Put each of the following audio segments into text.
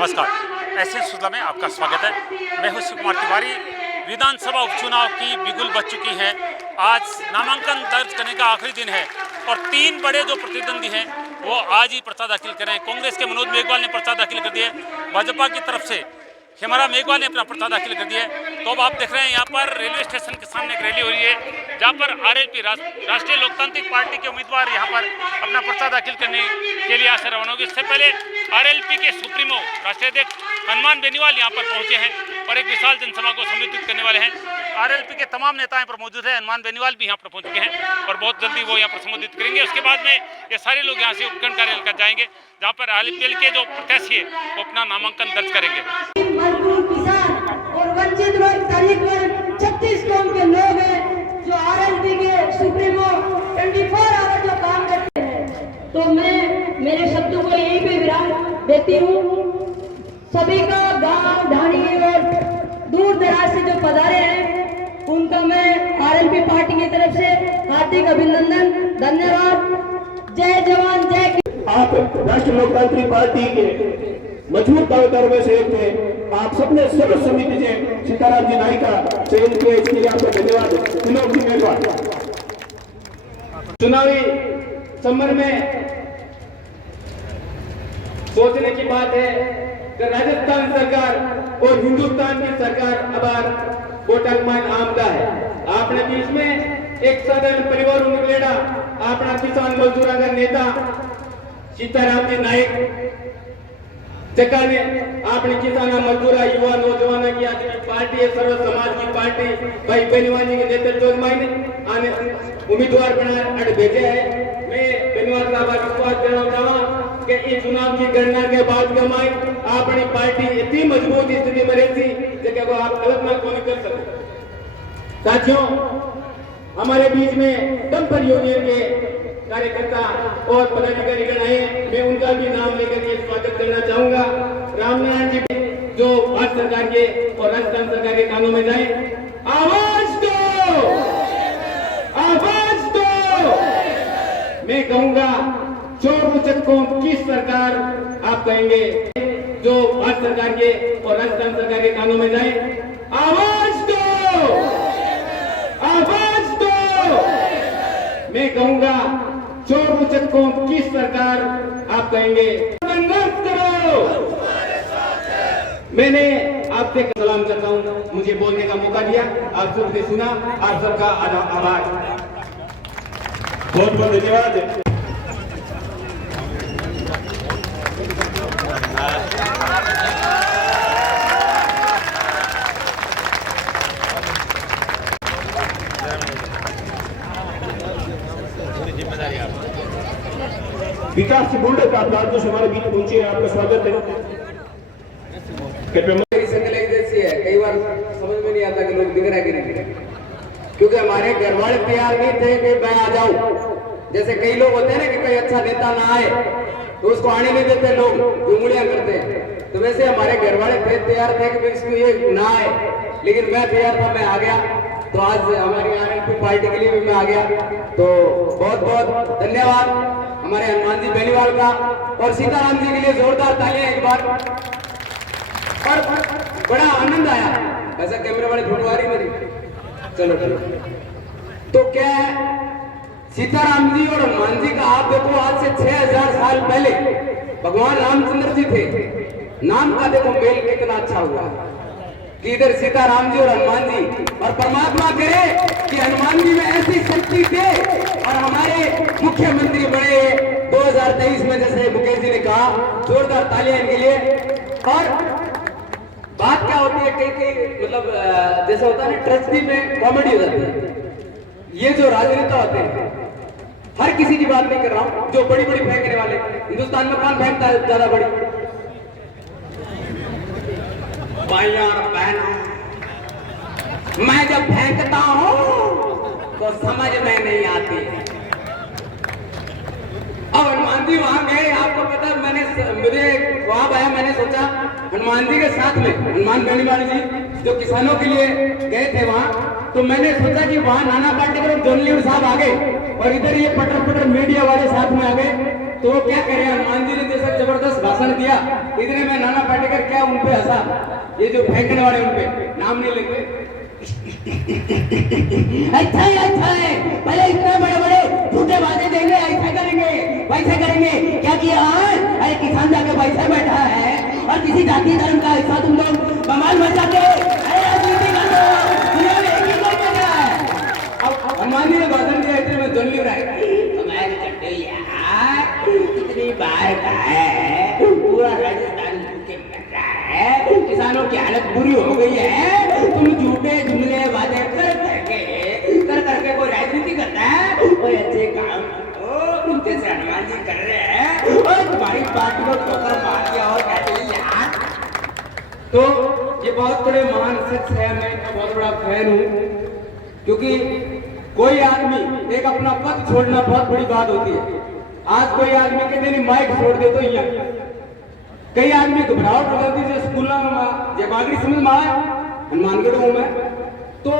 नमस्कार, ऐसे सुधा में आपका स्वागत है। मैं हूं शिव कुमार तिवारी। विधानसभा उपचुनाव की बिगुल बज चुकी है। आज नामांकन दर्ज करने का आखिरी दिन है और 3 बड़े जो प्रतिद्वंदी हैं वो आज ही पर्चा दाखिल करें। कांग्रेस के मनोज मेघवाल ने पर्चा दाखिल कर दिया है, भाजपा की तरफ से हेमरा मेघवाल ने अपना पर्चा दाखिल कर दिया है। तो अब आप देख रहे हैं यहाँ पर रेलवे स्टेशन के सामने एक रैली हो रही है जहाँ पर आरएलपी राष्ट्रीय लोकतांत्रिक पार्टी के उम्मीदवार यहाँ पर अपना पर्चा दाखिल करने के लिए आज से रवाना होगी। इससे पहले आरएलपी के सुप्रीमो राष्ट्रीय अध्यक्ष हनुमान बेनीवाल यहाँ पर पहुंचे हैं और एक विशाल जनसभा को संबोधित करने वाले हैं। आरएलपी के तमाम नेता यहाँ पर मौजूद हैं। हनुमान बेनीवाल भी यहाँ पर पहुंच चुके हैं और बहुत जल्दी वो यहाँ पर संबोधित करेंगे। उसके बाद में ये सारे लोग यहाँ से उपखंड कार्यालय कर जाएंगे जहाँ पर आरएलपी के जो प्रत्याशी है वो अपना नामांकन दर्ज करेंगे। मजदूर, किसान और वंचित वर्ग, दलित वर्ग 36 कौम के लोग हैं जो आरएलपी के सुप्रीमो 24 आवर जो काम करते हैं। तो मैं मेरे शब्दों को यही पे विराम देती हूँ। सभी का गांव ढाणी और दूर दराज से जो पधारे हैं उनका मैं आरएलपी पार्टी की तरफ से हार्दिक अभिनंदन, धन्यवाद। जय जवान जय किसान। आप राष्ट्रीय लोकतांत्रिक पार्टी के मजबूत कार्यकर्ताओं में से एक थे। आप सबने सर्व समिति से सीताराम जी नाई का चयन किया, इसके लिए आपका धन्यवाद। विनोद जी मेघवाल। चुनावी समर में सोचने की बात है कि राजस्थान सरकार और हिंदुस्तान की सरकार अब वोटांकन आमदा है। आपने बीच में एक साधारण परिवार निकलेड़ा अपना किसान मजदूर का नेता सीताराम जी नायक जगह ने आपने किसान मजदूर युवा नौजवान की पार्टी है, सर्व समाज की पार्टी भाई बेनीवाल जी के नेतृत्व में आने उम्मीदवार बना भेजे है। मैं बेनीवाल साहब का विश्वास करना चाहूँगा कि इस चुनाव की गणना के बाद कमाई अपनी पार्टी इतनी मजबूत स्थिति में रहती जगह को आप कल्पना को नहीं कर सकते। साथियों, हमारे बीच में दमपर यूनियन के कार्यकर्ता और पदाधिकारी गण आए, मैं उनका भी नाम लेकर के स्वागत करना चाहूंगा। रामनारायण जी जो भारत सरकार के और राजस्थान सरकार के कानों में जाए, आवाज दो, आवाज दो। मैं कहूंगा चोर उचक को किस सरकार आप कहेंगे जो भारत सरकार के और राजस्थान सरकार के कानों में जाए, आवाज दो, आवाज दो। मैं कहूंगा चोर उचक को किस सरकार आप कहेंगे, संघर्ष करो। मैंने आपसे सलाम करता हूं, मुझे बोलने का मौका दिया, आप सबने सुना, आप सबका आभार, बहुत बहुत धन्यवाद। विकास बुल्डक आप राज्यों से हमारे बीच पहुंचे, आपका स्वागत है। जैसी है, कई बार समझ में नहीं आता कि लोग दिख रहे कि नहीं, क्योंकि हमारे घर वाले तैयार नहीं थे कि मैं आ जाऊं। जैसे कई लोग होते हैं ना कि कोई अच्छा नेता ना आए तो उसको आने नहीं देते, लोग उंगलियां करते हैं। तो वैसे हमारे घर वाले तैयार थे कि इसको ये ना आए, लेकिन मैं तैयार था, मैं आ गया। तो आज हमारी आरएलपी पार्टी के लिए भी मैं आ गया। तो बहुत बहुत धन्यवाद हमारे हनुमान जी बेनीवाल का, और सीताराम जी के लिए जोरदार तालियां एक बार। और बड़ा आनंद आया, ऐसा कैमरे वाले फोटो आ रही मेरी, चलो ठीक। तो क्या है, सीताराम जी और हनुमान जी का आप देखो, आज से 6000 साल पहले भगवान रामचंद्र जी थे। नाम का देखो मेल कितना अच्छा हुआ कि इधर सीताराम जी और हनुमान जी, और परमात्मा करे कि हनुमान जी में ऐसी शक्ति थे और हमारे मुख्यमंत्री बने 2023 में, जैसे मुकेश जी ने कहा, जोरदार तालियां इनके लिए। और बात क्या होती है, कई मतलब जैसा होता है ना, ट्रेजेडी में कॉमेडी हो जाती है। ये जो राजनेता होते हैं, हर किसी की बात नहीं कर रहा हूं, जो बड़ी बड़ी फेंकने वाले, हिंदुस्तान में कौन फेंकता है ज्यादा बड़ी? भाइयों और बहनों, मैं जब फेंकता हूं तो समझ में नहीं आती। अब हनुमान जी वहां गए, आपको पता है, मुझे ख्वाब आया, मैंने सोचा हनुमान जी के साथ में हनुमान बेनीवाल जी जो किसानों के लिए गए थे वहां, तो मैंने सोचा कि वहां नाना पाटेकर और जॉन लीवर साहब आ गए और इधर ये पटर पटर मीडिया वाले साथ में आ गए। तो वो क्या करें, हनुमान जी ने जैसा जबरदस्त भाषण भाषण दिया, इतने में नाना पाटेकर क्या उन पे हंसा, ये जो फेंकने वाले उन पे नाम नहीं लेंगे। अच्छा है, पहले इतने बड़े बड़े झूठे वादे देंगे, ऐसा करेंगे वैसे करेंगे, क्या किया? अरे किसान जाके पैसे बैठा है और किसी जाति धर्म का ऐसा तुम लोग कमाल मचाते, अरे राजनीति कर दो, दुनिया में एक ही कोई बचा है। अब अंबानी ने भाषण दिया, इतने में जल्दी रहा हमारे चट्टे यार कितनी बार का है, पूरा राजस्थान भूखे मर रहा है, किसानों की हालत बुरी हो गई है, तुम झूठे जुमले वादे कर करके कोई राजनीति करता है, कोई अच्छे काम करो जैसे हनुमान जी कर रहे हैं, और तुम्हारी पार्टी को ठोकर मार दिया और कहते हैं यार। तो ये बहुत बड़े महान शख्स है, मैं इनका बहुत बड़ा फैन हूँ, क्योंकि कोई आदमी एक अपना पद छोड़ना बहुत बड़ी बात होती है। आज कोई आदमी कहते नहीं माइक छोड़ दे तो यहाँ कई आदमी घबराहट हो जाती है। स्कूल में जब आगरी समझ में आया, हनुमानगढ़ हूँ मैं, तो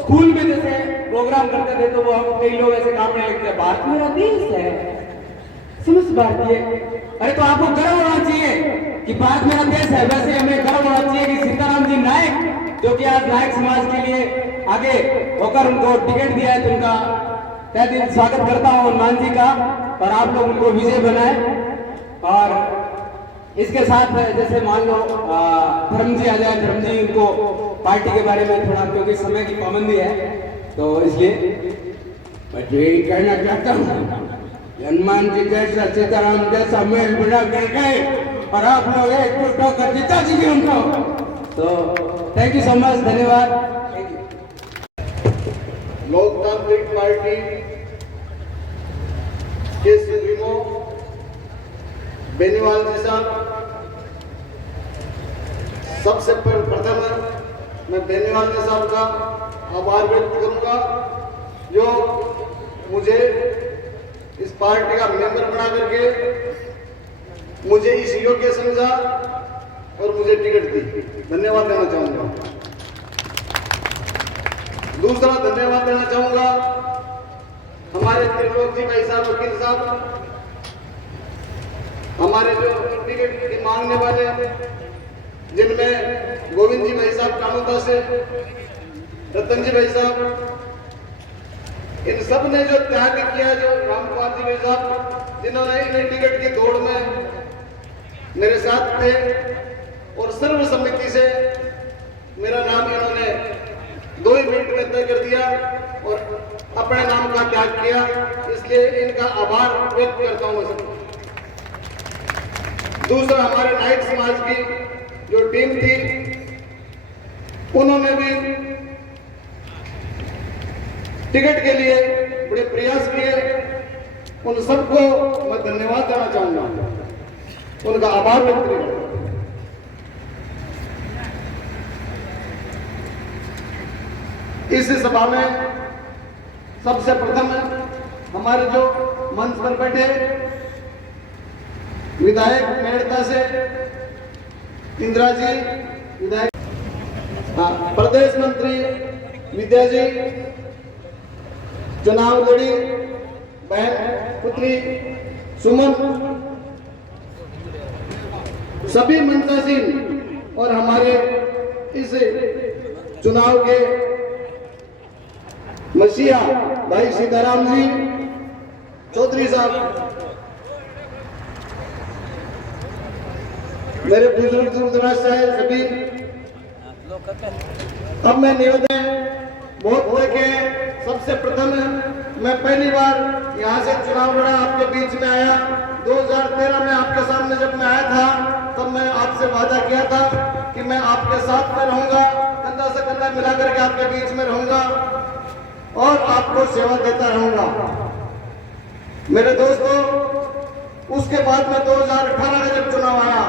स्कूल में जैसे प्रोग्राम करते थे तो वो हम कई लोग ऐसे कामने लगते हैं, भारत मेरा देश है, समझ भारतीय। अरे तो आपको गर्व होना चाहिए कि भारत मेरा देश है, वैसे हमें गर्व होना चाहिए कि सीताराम जी नायक, जो कि आज नायक समाज के लिए आगे होकर उनको टिकट दिया है, तो उनका तहे दिल स्वागत करता हूँ हनुमान जी का, और आप लोग उनको विजय बनाए। और इसके साथ जैसे मान लो धर्म जी आ जाए, धर्म जी उनको पार्टी के बारे में थोड़ा, क्योंकि समय की पाबंदी है तो इसलिए मैं तो यही कहना चाहता हूँ, हनुमान जी जैसा सीताराम जैसा मेल बना कर गए और आप लोग एकजुट होकर जिता दीजिए उनको। तो थैंक यू सो मच, धन्यवाद। लोकतांत्रिक पार्टी के सुप्रीमो बेनीवाल जी साहब, सबसे प्रथम मैं बेनीवाल जी साहब का आभार व्यक्त करूंगा, जो मुझे इस पार्टी का मेंबर बना करके मुझे इस योग्य समझा और मुझे टिकट दी। धन्यवाद देना चाहूंगा। दूसरा धन्यवाद देना चाहूंगा हमारे त्रिलोक जी भाई साहब, वकील साहब, हमारे जो टिकट की मांगने वाले, जिनमें गोविंद जी भाई साहब कानूता से, रतन जी भाई साहब, इन सब ने जो त्याग किया, जो राम कुमार जी भाई साहब, जिन्होंने इन्हें टिकट की दौड़ में मेरे साथ थे और सर्वसम्मति से मेरा नाम इन्होंने 2 ही मिनट में तय कर दिया और अपने नाम का त्याग किया, इसलिए इनका आभार व्यक्त करता हूं मैं। दूसरा, हमारे नायक समाज की जो टीम थी, उन्होंने भी टिकट के लिए बड़े प्रयास किए, उन सबको मैं धन्यवाद देना चाहूंगा, उनका आभार व्यक्त करूंगा। इस सभा में सबसे प्रथम हमारे जो मंच पर बैठे विधायक मेड़ता से इंदिरा जी, विधायक प्रदेश मंत्री विद्या जी, चुनाव लड़ी बहन पुत्री सुमन, सभी मंचासीन और हमारे इस चुनाव के मसीहा भाई सीताराम जी चौधरी साहब, मेरे बुजुर्ग दूर दराज से आए सभी। अब मैं निवेदन बहुत देखे, सबसे प्रथम मैं पहली बार यहाँ से चुनाव लड़ा, आपके बीच में आया। 2013 में आपके सामने जब मैं आया था, तब मैं आपसे वादा किया था कि मैं आपके साथ में रहूंगा, कंधा से कंधा मिलाकर के आपके बीच में रहूंगा और आपको सेवा देता रहूंगा। मेरे दोस्तों, उसके बाद में 2018 का जब चुनाव आया,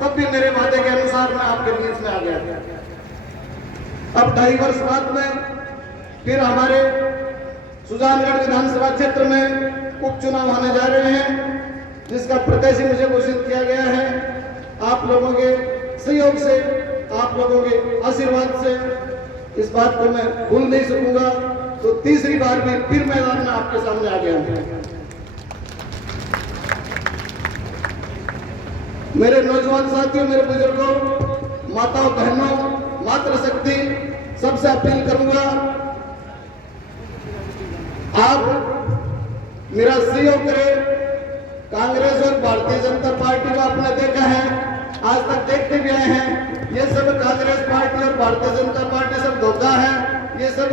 तब भी मेरे वादे के अनुसार मैं आपके बीच में आ गया था। अब 2.5 वर्ष बाद में फिर हमारे सुजानगढ़ विधानसभा क्षेत्र में उपचुनाव होने जा रहे हैं, जिसका प्रत्याशी मुझे घोषित किया गया है। आप लोगों के सहयोग से, आप लोगों के आशीर्वाद से इस बात को मैं भूल नहीं सकूंगा। तो तीसरी बार भी फिर मैदान में आपके सामने आ गया हूं। मेरे नौजवान साथियों, मेरे बुजुर्गों, माताओं, बहनों, मातृशक्ति, सबसे अपील करूंगा, आप मेरा सहयोग करें। कांग्रेस और भारतीय जनता पार्टी को आपने देखा है, आज तक देखते भी आए हैं, ये सब कांग्रेस पार्टी और भारतीय जनता पार्टी सब धोखा है, ये सब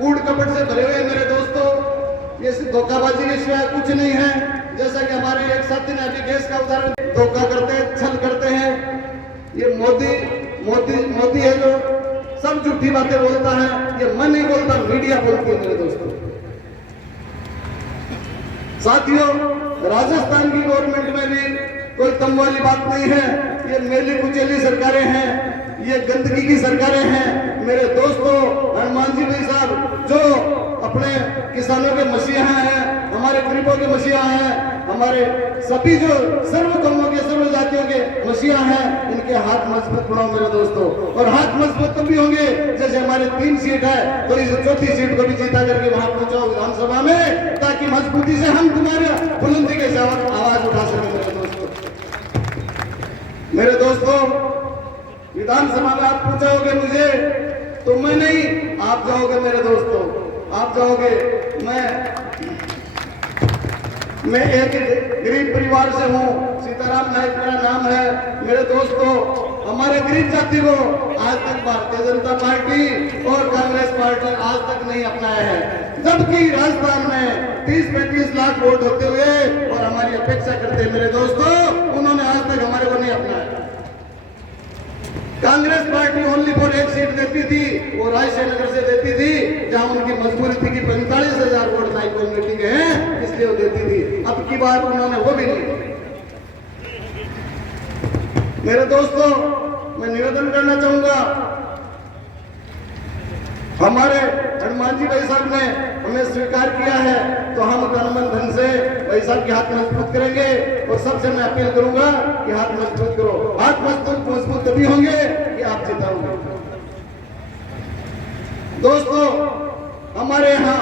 कूड़ कपट से भरे हुए मेरे दोस्तों, ये धोखाबाजी के सिवाय कुछ नहीं है। जैसा कि हमारे एक साथी ने अभी गैस का उदाहरण, धोखा करते हैं, छल करते हैं। ये मोदी है जो सब झूठी बातें बोलता है, ये मैं नहीं बोलता, मीडिया बोलती है मेरे दोस्तों। साथियों, राजस्थान की गवर्नमेंट में भी कोई कम वाली बात नहीं है, ये मेली कुचेली सरकारें हैं, ये गंदगी की सरकारें हैं। मेरे दोस्तों, हनुमान जी भाई साहब जो अपने किसानों के मसीहा हैं, हमारे गरीबों के मसीहा हैं, हमारे सभी जो सर्व कौमों के, सर्व जातियों के मसीहा हैं, इनके हाथ मजबूत बनाओ मेरे दोस्तों। और हाथ मजबूत तभी होंगे जैसे हमारे 3 सीट है, तो इस चौथी सीट को भी जीता करके वहां पहुंचाओ विधानसभा में, ताकि मजबूती से हम तुम्हारे बुलंदी के साथ आवाज उठा सकें मेरे दोस्तों। मेरे दोस्तों, विधानसभा में आप पूछोगे मुझे, तो मैं नहीं, आप जाओगे मेरे दोस्तों, आप जाओगे। मैं एक गरीब परिवार से हूँ, सीताराम नायक मेरा नाम है। मेरे दोस्तों, हमारे गरीब जाति को आज तक भारतीय जनता पार्टी और कांग्रेस पार्टी आज तक नहीं अपनाया है, जबकि राजस्थान में 30-35 लाख वोट होते हुए और हमारी अपेक्षा करते हैं मेरे दोस्तों, उन्होंने आज तक हमारे को नहीं अपनाया। कांग्रेस पार्टी ओनली फॉर एक सीट देती थी, वो रायसेन नगर से देती थी, जहां उनकी मजबूरी थी कि 45,000 वोट नाई कम्युनिटी के हैं, इसलिए वो देती थी। अब की बार उन्होंने वो भी नहीं। मेरे दोस्तों, मैं निवेदन करना चाहूंगा, हमारे हनुमान जी भाई साहब ने हमें स्वीकार किया है, तो हम तन मन धन से भाई साहब के हाथ मजबूत करेंगे। और सबसे मैं अपील करूंगा कि हाथ मजबूत करो, हाथ मजबूत तभी होंगे कि आप जिताओगे। दोस्तों, हमारे यहाँ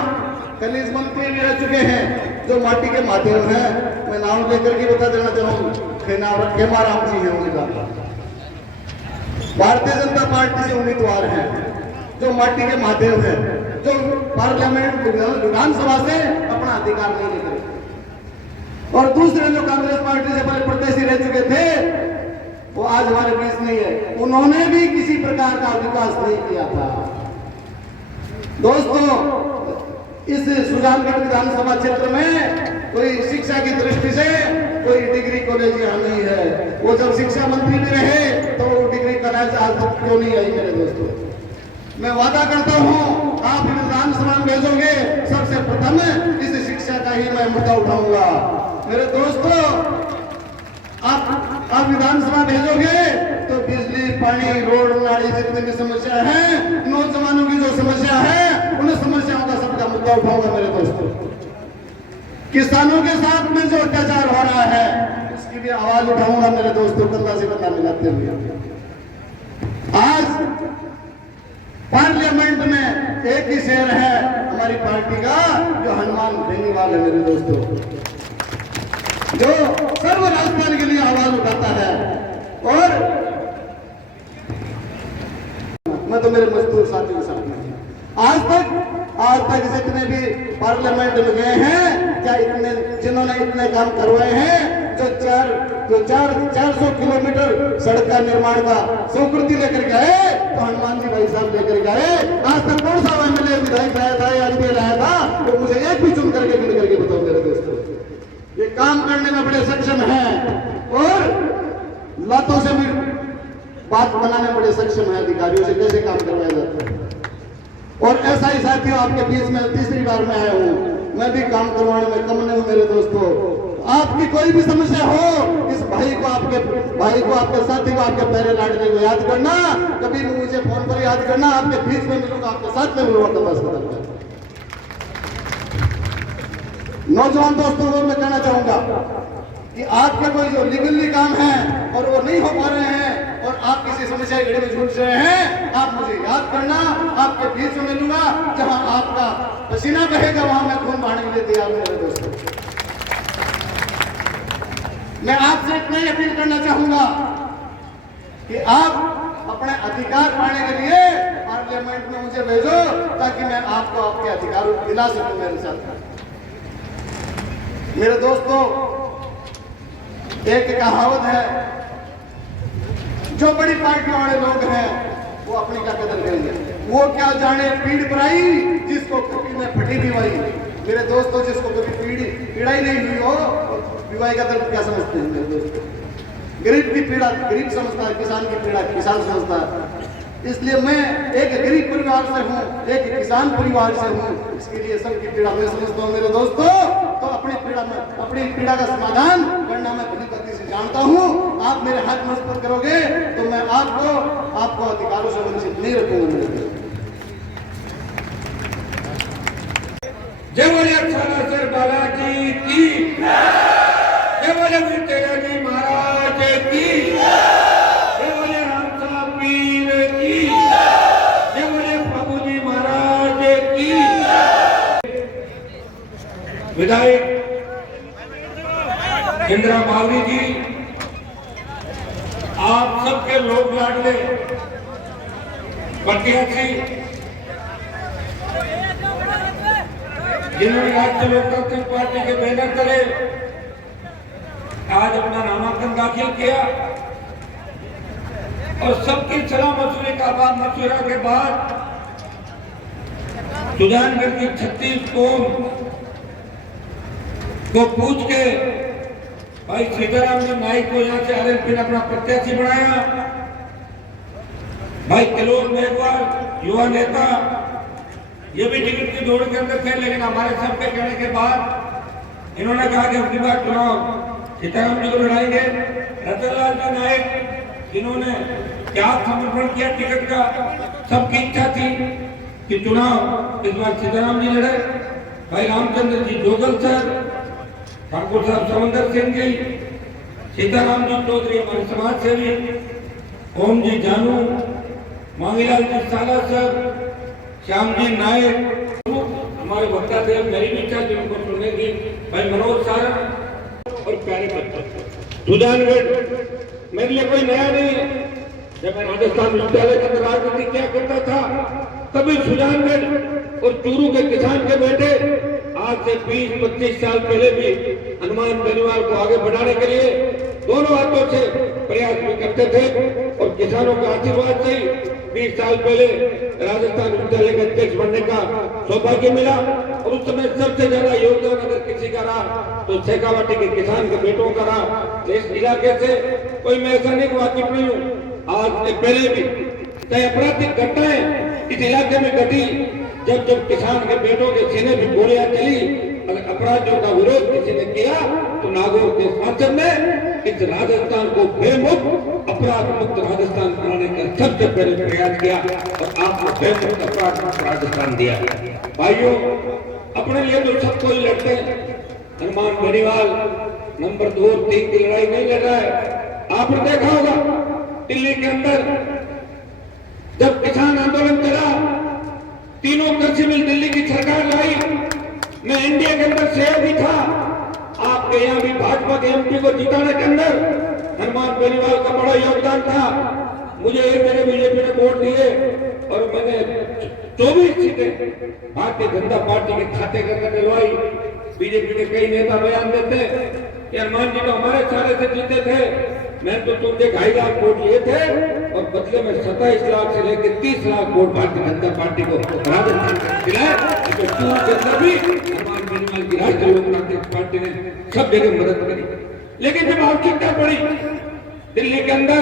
खनिज मंत्री भी रह चुके हैं जो माटी के माध्यम हैं, मैं नाम लेकर के बता देना चाहूंगा, खेमाराम जी हैं, उनका भारतीय जनता पार्टी से उम्मीदवार हैं, जो माटी के माध्यम है, जो पार्लियामेंट विधानसभा से अपना अधिकार नहीं लेते। और दूसरे जो कांग्रेस पार्टी से पहले प्रत्याशी रह चुके थे, वो आज हमारे बीच नहीं है, उन्होंने भी किसी प्रकार का विकास नहीं किया था। दोस्तों, इस सुजानगढ़ विधानसभा क्षेत्र में कोई शिक्षा की दृष्टि से कोई डिग्री कॉलेज यहाँ नहीं है। वो जब शिक्षा मंत्री भी रहे तो वो डिग्री कॉलेज आज तक क्यों नहीं आई मेरे दोस्तों। मैं वादा करता हूँ, आप विधानसभा में भेजोगे, सबसे प्रथम इस शिक्षा का ही मैं मुद्दा उठाऊंगा। मेरे दोस्तों, आप विधानसभा भेजोगे तो बिजली, पानी, रोड, नाली जितनी भी समस्या है, नौजवानों की जो समस्या है, उन समस्याओं का सबका मुद्दा उठाऊंगा मेरे दोस्तों। किसानों के साथ में जो अत्याचार हो रहा है, उसकी भी आवाज उठाऊंगा मेरे दोस्तों, कंधा से कंधा मिलाते हुए। आज पार्लियामेंट में एक ही शेर है हमारी पार्टी का, जो हनुमान बेनीवाल है मेरे दोस्तों, जो सर्व राजस्थान के लिए आवाज उठाता है। और मैं तो मेरे मजदूर साथियों के साथ में आज तक जितने भी पार्लियामेंट में गए हैं, क्या इतने जिन्होंने इतने काम करवाए हैं, जो 400 किलोमीटर सड़क का निर्माण का स्वीकृति लेकर गए, तो हनुमान जी भाई साहब लेकर गए। आज तक कौन सा एमएलए, विधायक आया था या एमपी आया था, वो मुझे एक भी चुन करके मिल करके बताओ मेरे दोस्तों। ये काम करने में बड़े सक्षम हैं और लातों से भी बात बनाने में बड़े सक्षम है, अधिकारियों से कैसे काम करवाया जाता है। और ऐसा ही साथियों, आपके बीच में तीसरी बार मैं आया हूँ, मैं भी काम करवाने में कम नहीं हूँ मेरे दोस्तों। आपकी कोई भी समस्या हो, इस भाई को, आपके साथी को, आपके पहले लाडले को याद करना, कभी भी मुझे फोन पर याद करना, आपके बीच में मिलूंगा, आपके साथ में मिलूंगा। नौजवान दोस्तों को मैं कहना चाहूंगा कि आपके कोई जो लीगली काम है और वो नहीं हो पा रहे हैं, और आप किसी समस्या की घड़ी में झूठ रहे हैं, आप मुझे याद करना, आपके बीच में मिलूंगा। जहां आपका पसीना बहेगा, वहां मैं खून बहाने के लिए तैयार हूं मेरे दोस्तों। मैं आपसे इतना ही अपील करना चाहूंगा कि आप अपने अधिकार पाने के लिए पार्लियामेंट में मुझे भेजो, ताकि मैं आपको आपके अधिकार दिला सकूं मेरे साथ। मेरे दोस्तों, एक कहावत है, जो बड़ी पार्टियों वाले लोग हैं वो अपनी क्या कदर करेंगे, वो क्या जाने पीड़ पराई, जिसको कभी में फटी दीवाई। मेरे दोस्तों, जिसको कभी पीड़ाई नहीं हुई हो, विवाही का दर्द क्या समझते हैं मेरे दोस्तों? गरीब की पीड़ा गरीब समझता है, किसान की पीड़ा किसान समझता है। इसलिए मैं एक गरीब परिवार से हूँ, एक किसान परिवार से हूँ, इसके लिए सबकी पीड़ा मैं समझता हूँ मेरे दोस्तों। तो अपनी पीड़ा का समाधान करना मैं भली गति से जानता हूँ। आप मेरे हाथ मजबूत करोगे तो मैं आपको अधिकारों से वंचित नहीं रखूंगा मेरे दोस्तों। जय बोले सर बालाजी की, जय बोले तेरा जी महाराज की, जय बोले राम साहब पीर की, जय बोले प्रभु जी महाराज की। विधायक इंदिरा मावरी जी, आप सबके लोग लाडले प्रत्याशी, जिन्होंने राष्ट्रीय लोकतांत्रिक पार्टी के बैनर तले आज अपना नामांकन दाखिल किया, और सबकी सलाह मशवरा के बाद सुजानगढ़ की 36 कौम को पूछ के भाई सीताराम जी नाइक को यहाँ से आरएलपी ने अपना प्रत्याशी बनाया। भाई किलोर मेघवाल युवा नेता, ये भी टिकट की दौड़ के अंदर थे, लेकिन हमारे सबके कहने के बाद इन्होंने कहा कि अगली बार चुनाव सीताराम जी को लड़ाएंगे। रतनलाल जी नायक, इन्होंने क्या समर्पण किया टिकट का, सबकी इच्छा थी कि चुनाव इस बार सीताराम जी लड़े। भाई रामचंद्र जी जोगल सर, ठाकुर साहब समंदर सिंह जी, सीताराम जी चौधरी हमारे समाज सेवी, ओम जी जानू, मांगीलाल जी साला सर, श्याम जी नायक, हमारे वक्ता थे, मेरी भी इच्छा थी उनको सुनने की, भाई मनोज सारा और प्यारे बच्चे। सुजानगढ़ मेरे लिए कोई नया नहीं है। जब मैं राजस्थान विश्वविद्यालय के अंदर राजनीति क्या करता था, तभी सुजानगढ़ और चूरू के किसान के बेटे आज से 20-25 साल पहले भी हनुमान बेनीवाल को आगे बढ़ाने के लिए दोनों हाथों से प्रयास भी करते थे, और किसानों का आशीर्वाद से 20 साल पहले राजस्थान विश्वविद्यालय के अध्यक्ष बनने का सौभाग्य मिला। और उस समय सबसे ज्यादा योगदान अगर किसी का रहा तो शेखावाटी के किसान के बेटों का रहा। इस इलाके से कोई मैं ऐसा नहीं वाकिफ नहीं हूँ। आज से पहले भी कई आपराधिक घटनाएं इस इलाके में घटी, जब किसान के बेटों के सीने भी गोलियां चली, अगर अपराधियों का विरोध किसी ने किया तो नागौर के सांसद ने इस राजस्थान को बेमुक्त अपराध मुक्त राजस्थान बनाने का सबसे पहले प्रयास किया, और आपको बेमुक्त अपराध मुक्त राजस्थान दिया। भाइयों, अपने लिए तो सब कोई लड़ते हैं, हनुमान बेनीवाल नंबर 2 और 3 की लड़ाई नहीं लड़ रहा है। आपने देखा होगा दिल्ली के अंदर जब किसान आंदोलन चला, तीनों कृषि बिल दिल्ली की सरकार लाई, मैं इंडिया के अंदर शेयर भी था। आपके यहाँ भी भाजपा के एमपी को जिताने के अंदर हनुमान बेनीवाल का बड़ा योगदान था। मुझे मेरे बीजेपी ने वोट दिए और मैंने 24 सीटें भारतीय जनता पार्टी के खाते के अंदर दिलवाई। बीजेपी के कई नेता बयान देते कि हनुमान जी तो हमारे सारे से जीते थे, मैं तो तुमसे 2.5 लाख वोट लिए थे, और बदले में 27 लाख से लेकर 30 लाख वोट भारतीय जनता पार्टी को राजस्थान में दिलाए। तो चूरू के अंदर भी हनुमान बेनीवाल की राष्ट्रीय लोकतांत्रिक पार्टी ने सब जगह मदद करी। लेकिन जब आवश्यकता पड़ी दिल्ली के अंदर,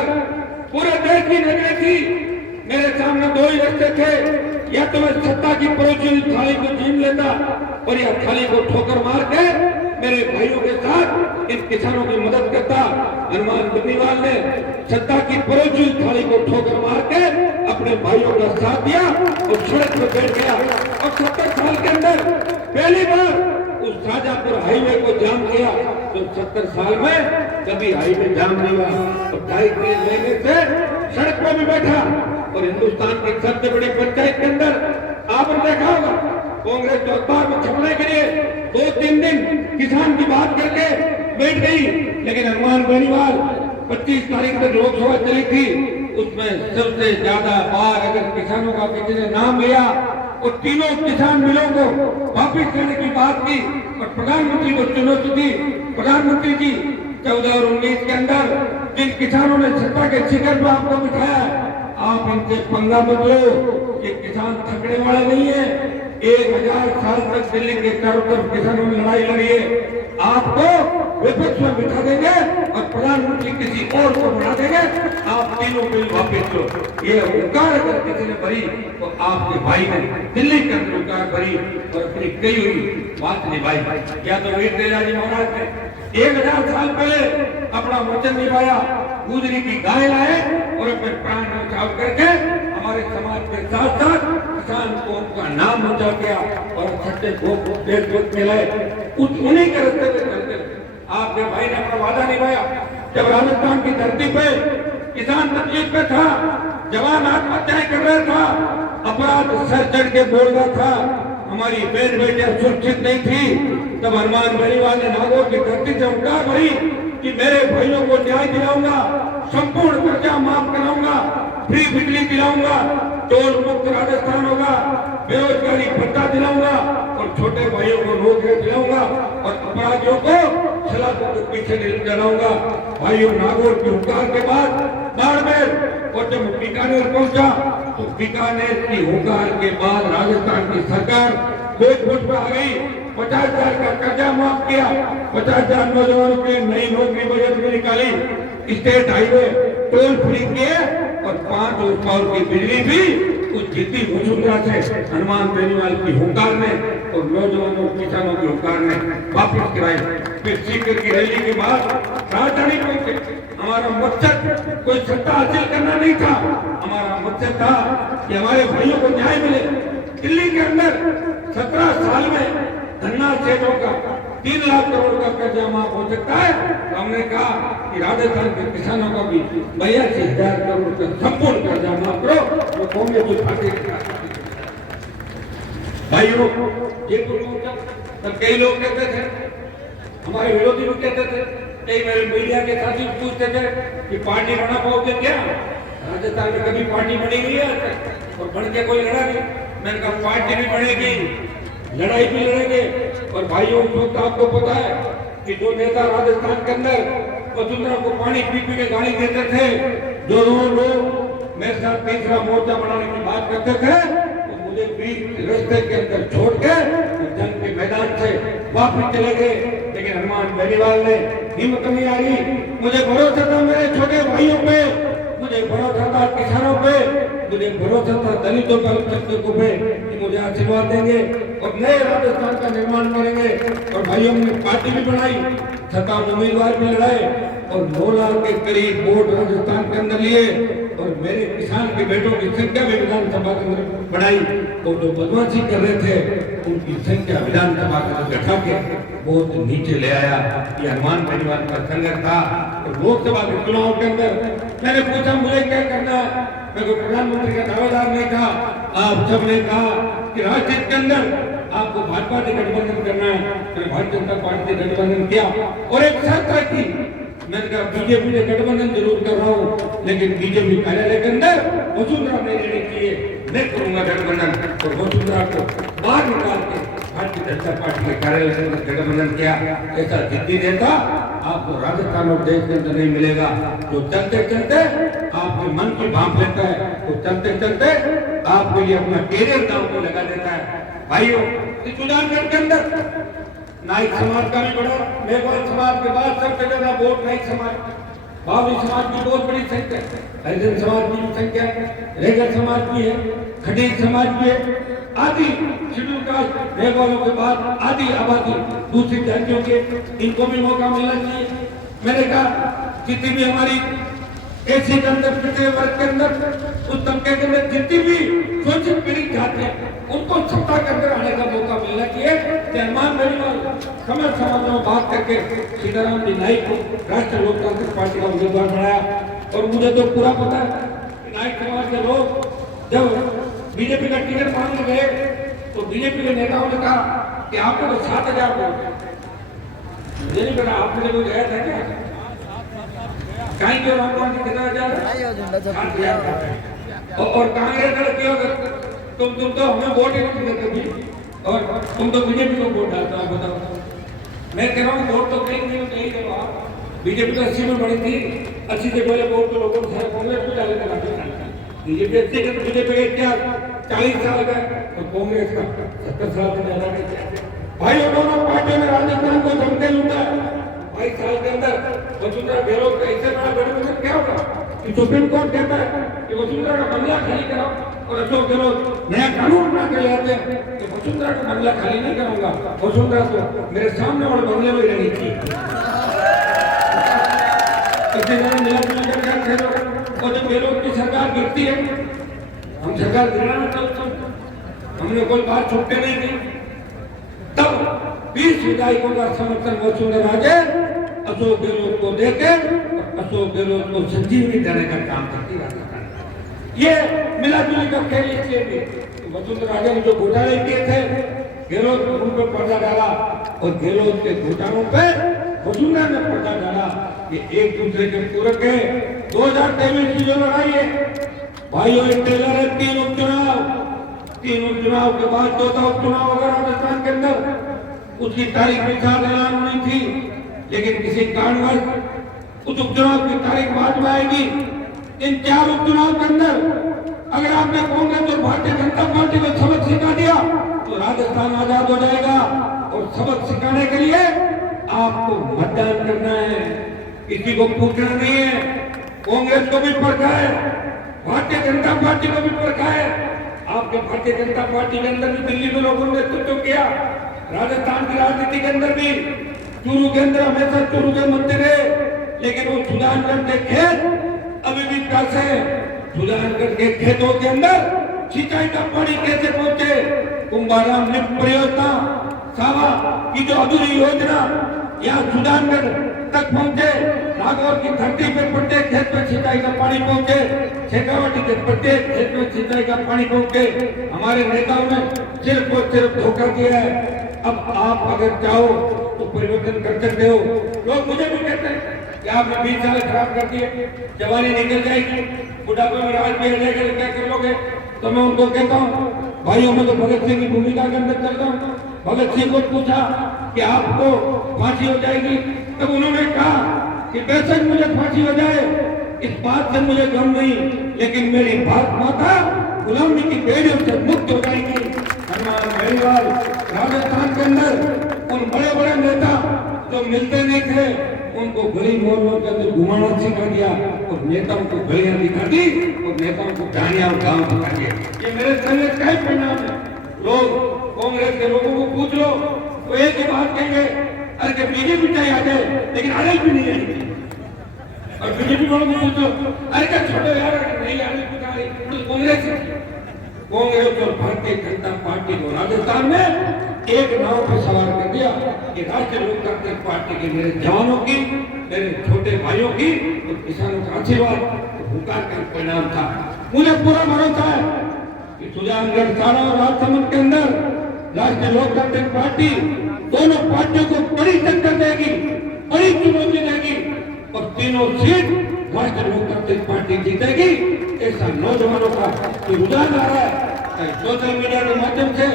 पूरे देश की नजरें थी, मेरे सामने 2 ही रास्ते थे, या तो मैं सत्ता की परोसी हुई थाली को छीन लेता, और या थाली को ठोकर मार के मेरे भाइयों के साथ इन किसानों की मदद करता। हनुमान बेनीवाल ने सत्ता की परोसी हुई थाली को ठोकर मार के अपने भाइयों का साथ दिया और सड़क पर बैठ गया, और 70 साल के अंदर पहली बार उस शाहजहांपुर हाईवे को जाम किया। तो 70 साल में कभी हाईवे जाम नहीं हुआ, और 2.5-3 महीने से सड़क पर भी बैठा। और हिंदुस्तान की सबसे बड़ी पंचायत के अंदर आपने देखा होगा, कांग्रेस को अखबार में छपने के लिए 2-3 दिन किसान की बात करके बैठ गई, लेकिन हनुमान बेनीवाल 25 तारीख तक लोकसभा चली थी, उसमें सबसे ज्यादा बार अगर किसानों का किसी ने नाम लिया और तीनों किसान मिलों को वापिस करने की बात की और प्रधानमंत्री को चुनौती दी। प्रधानमंत्री जी 14 और 19 के अंदर जिन किसानों ने सत्ता के शिखर पर आपको बिठाया, आप इनसे पंगा मत लो। ये किसान थकने वाले नहीं है। 1000 साल तक दिल्ली के चारों तरफ किसानों ने लड़ाई लड़ी है। आपको विपक्ष में बिठा देंगे और प्रधानमंत्री किसी और को बना देंगे। आप तीनों बिल वापिस लो। ये हुंकार अगर किसी ने भरी तो आपके भाई ने दिल्ली के अंदर हुंकार भरी और अपनी कही हुई बात निभाई। या तो वीर तेजाजी महाराज ने 1000 साल पहले अपना वचन निभाया, गुजरी की गाय लाए और अपने प्राण न्यौछावर करके हमारे समाज के साथ साथ किसान को उनका नाम ऊंचा किया और सच्चे देशभक्त मिलाए। उन्हीं के रास्ते पे चलते आपके भाई ने अपना वादा निभाया। जब राजस्थान की धरती पे किसान तकलीफ में था, जवान आत्महत्याएं कर रहा था, अपराध सर चढ़ के बोल रहा था, हमारी बहन बेटियां सुरक्षित नहीं थी, तब हनुमान बेनीवाल ने नागौर की धरती से हुंकार भरी कि मेरे भाइयों को न्याय दिलाऊंगा, संपूर्ण कर्जा माफ कराऊंगा, फ्री बिजली दिलाऊंगा, टोल मुक्त राजस्थान होगा, बेरोजगारी भत्ता दिलाऊंगा और छोटे भाइयों को नौकरी दिलाऊंगा और अपराधियों को सलाखों के पीछे नहीं चलाऊंगा। भाइयों, नागौर के हुंकार के बाद बाड़मेर और जब बीकानेर पहुंचा तो बीकानेर की हुंकार के बाद राजस्थान की सरकार बेखुद में आ गई। 50,000 का कर्जा माफ किया, 50,000 नौजवानों के नई नौकरी बजट में निकाली, स्टेट हाईवे टोल फ्री किए और 5 horsepower की बिजली भी उस जीती वसुंधरा से हनुमान बेनीवाल की हुंकार ने और नौजवानों किसानों की हुंकार ने वापस कराई। फिर सीकर की रैली के बाद राजधानी पहुंचे। हमारा मकसद कोई सत्ता हासिल करना नहीं था, हमारा मकसद था कि हमारे भाइयों को न्याय मिले। दिल्ली के अंदर 17 साल में धन्ना सेठों का 3 लाख करोड़ का कर्जा माफ हो सकता है, तो हमने कहा कि राजस्थान के किसानों का भी 82,000 करोड़ का संपूर्ण कर्जा माफ करो, तो कांग्रेस की पार्टी भाइयों ये तब कई लोग कहते थे, हमारे विरोधी भी कहते थे, कई मेरे मीडिया के साथी पूछते थे कि पार्टी बना पाओगे क्या? राजस्थान में कभी पार्टी बनी नहीं है और बन के कोई लड़ा नहीं। मैंने कहा पार्टी भी बनेगी, लड़ाई भी लड़ेंगे। और भाइयों उस वक्त आपको पता है कि जो नेता राजस्थान के अंदर वसुंधरा को पानी पी पी के गाली देते थे, जो लोग मेरे साथ तीसरा मोर्चा बनाने की बात करते थे, तो मुझे बीच रास्ते के अंदर छोड़ के जंग के मैदान से वापस चले गए। लेकिन हनुमान बेनीवाल ने हिम्मत नहीं आई। मुझे भरोसा था मेरे छोटे भाइयों पे, मुझे भरोसा था किसानों पे, मुझे भरोसा था दलितों पर शक्तियों पे कि मुझे आशीर्वाद देंगे और नए राजस्थान का निर्माण करेंगे। और भाइयों ने पार्टी भी बनाई, 57 उम्मीदवार भी लड़ाए और 9 लाख के करीब वोट राजस्थान के अंदर लिए और मेरे किसान के बेटों की संख्या भी विधानसभा के अंदर बढ़ाई। तो जो बदमाशी कर रहे थे उनकी संख्या विधानसभा के अंदर घटा के बहुत नीचे ले आया। ये हनुमान बेनीवाल का संघर्ष था। और लोकसभा के चुनाव के अंदर मैंने पूछा मुझे क्या करना है, मैं कोई प्रधानमंत्री का दावेदार नहीं था। आप सबने कहा कि राज्य के अंदर आपको भाजपा से गठबंधन करना है। मैंने भारतीय जनता पार्टी से गठबंधन किया और एक शर्त रखी, मैंने कहा बीजेपी से गठबंधन जरूर कर रहा हूँ, लेकिन बीजेपी कार्यालय के अंदर वसुंधरा नहीं रहनी चाहिए, मैं करूंगा गठबंधन। और वसुंधरा को बाहर निकाल के भारतीय जनता पार्टी के कार्यालय के अंदर गठबंधन किया। ऐसा जिद्दी नेता आपको राजस्थान और देश के अंदर नहीं मिलेगा। जो चलते चलते आपके मन की भाप लेता है, तो चलते चलते आपके लिए अपना कैरियर दांव पे लगा देता है। भाइयों, इस सुजानगढ़ के अंदर नाइक समाज का भी बड़ा, मेघवाल समाज के बाद सबसे ज्यादा वोट नाइक समाज, बावली समाज की बहुत बड़ी संख्या है, हरिजन समाज की भी संख्या है, रेगल समाज की है, खटीक समाज की है, आदि शेड्यूल कास्ट मेघवालों के बाद आदि आबादी दूसरी जातियों के, इनको भी मौका मिलना चाहिए। मैंने कहा जितनी भी हमारी एसी के अंदर पिछड़े वर्ग के अंदर उस तबके के अंदर जितनी भी शोषित पीड़ित जाते हैं उनको सत्ता के अंदर आने का मौका मिलना चाहिए। हनुमान बेनीवाल समझ में बात करके सीताराम जी नाइक को राष्ट्रीय लोकतांत्रिक पार्टी का उम्मीदवार बनाया। और मुझे तो पूरा पता है कि नाइक समाज के लोग जब बीजेपी का टिकट मांगने गए तो बीजेपी के नेताओं ने कहा कि आपको तो 7,000 वोट, मुझे नहीं पता आपने कोई गया था क्या? कहीं क्यों राम गांधी कितना जा रहा और कांग्रेस लड़कियों तुम तो हमें वोट ही नहीं देते कभी और तुम तो बीजेपी को वोट डालते हो। बताओ, मैं कह रहा हूँ वोट तो कहीं नहीं दो आप। बीजेपी तो 80 में बढ़ी थी, 80 से पहले वोट तो लोगों ने कांग्रेस को डाले थे। बीजेपी 80 का बीजेपी का क्या 40 साल का और कांग्रेस का 70 साल से ज्यादा नहीं। भाई दोनों पार्टियों ने राजस्थान को जमते लूटा है। 22 साल के अंदर वसुंधरा गहलोत का इससे बड़ा गठबंधन क्या होगा कि सुप्रीम कोर्ट कहता है कि वसुंधरा का बंगला खाली कराओ और अशोक गहलोत नया कानून बना कर लाते हैं कि वसुंधरा का बंगला खाली नहीं करूंगा, वसुंधरा को मेरे सामने और बंगले में रहनी चाहिए। और जब गहलोत की सरकार गिरती है, हम सरकार गिराना चाहते, हमने कोई बात छुपते नहीं की, तब 20 विधायकों का समर्थन वसुंधरा राजे अशोक गहलोत को देकर अशोक गहलोत को संजीवनी देने का काम करती राजस्थान। ये मिला जुली का खेल इसलिए भी वसुंधरा राजे ने जो घोटाले किए थे, गहलोत ने उन पर पर्दा डाला और गहलोत के घोटालों पे वसुंधरा ने पर्दा डाला। ये एक दूसरे के पूरक है। 2023 की जो लड़ाई है भाइयों, एक टेलर है। 3 उपचुनाव के बाद चौथा उपचुनाव होगा राजस्थान के अंदर। उसकी तारीख के साथ ऐलान हुई थी, लेकिन किसी कारणवश उस उपचुनाव की तारीख बाद में आएगी। इन 4 उपचुनाव के अंदर अगर आपने कांग्रेस और भारतीय जनता पार्टी को सबक सिखा दिया तो राजस्थान आजाद हो जाएगा। और सबक सिखाने के लिए आपको मतदान करना है, किसी को पूछना नहीं है। कांग्रेस को भी परखा है, भारतीय जनता पार्टी को भी परखा है। आपके भारतीय जनता पार्टी के अंदर भी दिल्ली में लोगों ने नेतृत्व किया, राजस्थान की राजनीति के अंदर भी चूरू के अंदर हमेशा चूरू के मंत्री रहे, लेकिन वो सुजानगढ़ के खेत अभी भी प्यासे हैं। सुजानगढ़ के खेतों के अंदर सिंचाई का पानी कैसे पहुंचे? कुंभाराम लिफ्ट परियोजना सावा की जो अधूरी योजना यहाँ सुजानगढ़ तक पहुंचे, नागौर की धरती पे प्रत्येक खेत में सिंचाई का पानी पहुंचे, शेखावाटी के प्रत्येक खेत में सिंचाई का पानी पहुंचे। हमारे नेताओं ने सिर्फ और सिर्फ धोखा किया है। अब आप अगर चाहो तो परिवर्तन कर सकते हो। लोग मुझे भी कहते हैं कि आपने 20 साल खराब कर दिए, जवानी निकल जाएगी, बुढ़ापे में राज पे रहेगा, क्या कर लोगे? तो मैं उनको कहता हूँ भाइयों, मैं तो भगत सिंह की भूमिका के अंदर चलता हूँ। भगत सिंह को पूछा कि आपको फांसी हो जाएगी, तब उन्होंने कहा कि बेशक मुझे फांसी हो जाए, इस बात से मुझे गम नहीं, लेकिन मेरी भारत माता गुलामी की बेड़ियों से मुक्त हो जाएगी। राजस्थान के अंदर उन बड़े बड़े नेता जो मिलते नहीं थे, उनको गली मोहल्लों के अंदर घुमाना सिखा दिया और नेताओं को गलियां दिखा दी और नेताओं को गाड़ियां और गांव दिखा दिए। ये मेरे सामने कई परिणाम है। लोग कांग्रेस के लोगों को पूछ लो तो एक ही बात कहेंगे, अरे कि बीजेपी चाहे आ जाए लेकिन आने भी नहीं आएगी। और बीजेपी वालों को पूछो, अरे क्या छोड़ो यार, नहीं आने की कांग्रेस और भारतीय जनता पार्टी को राजस्थान में एक नाव पर सवार कर दिया कि राष्ट्रीय लोकतांत्रिक पार्टी के मेरे जवानों की, मेरे छोटे भाइयों की और किसानों का आशीर्वाद हुंकार का परिणाम था। मुझे पूरा भरोसा है कि सुजानगढ़, सारा और राजसमंद के अंदर राष्ट्रीय लोकतांत्रिक पार्टी दोनों पार्टियों को बड़ी टक्कर देगी, बड़ी चुनौती देगी और तीनों सीट राष्ट्रीय लोकतांत्रिक पार्टी जीतेगी। ऐसा नौजवानों का रुझान आ रहा है। सोशल मीडिया के माध्यम से